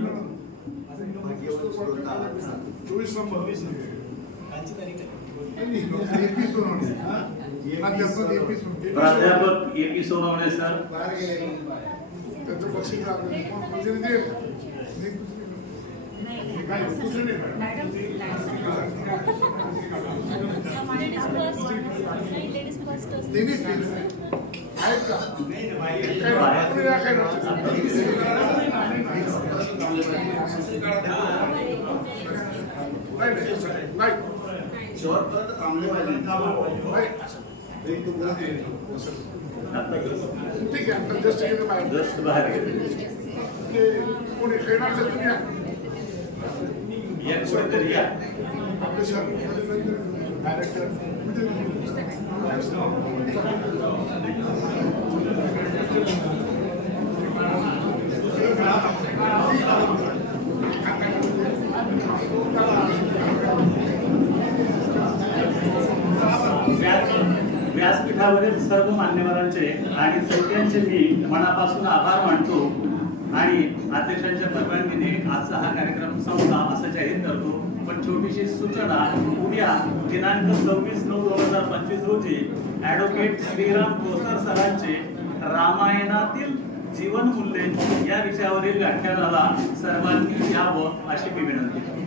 प्राध्यापक ए.पी. सोनवणे सर. जस्ट बाहेर गेले एक कोणीतरी या. व्यासपीठावरील सर्व मान्यवरांचे आणि श्रोत्यांचे मी मनापासून आभार मानतो आणि अध्यक्षांच्या परवानगीने आजचा हा कार्यक्रम संपला असं जाहीर करतो. पण छोटीशी सूचना, उद्या दिनांक 26/9/2025 रोजी ॲडव्होकेट श्रीराम कोसर सरांचे रामायणातील जीवनमूल्ये या विषयावरील व्याख्यानाला सर्वांनी यावं अशी मी विनंती करतो.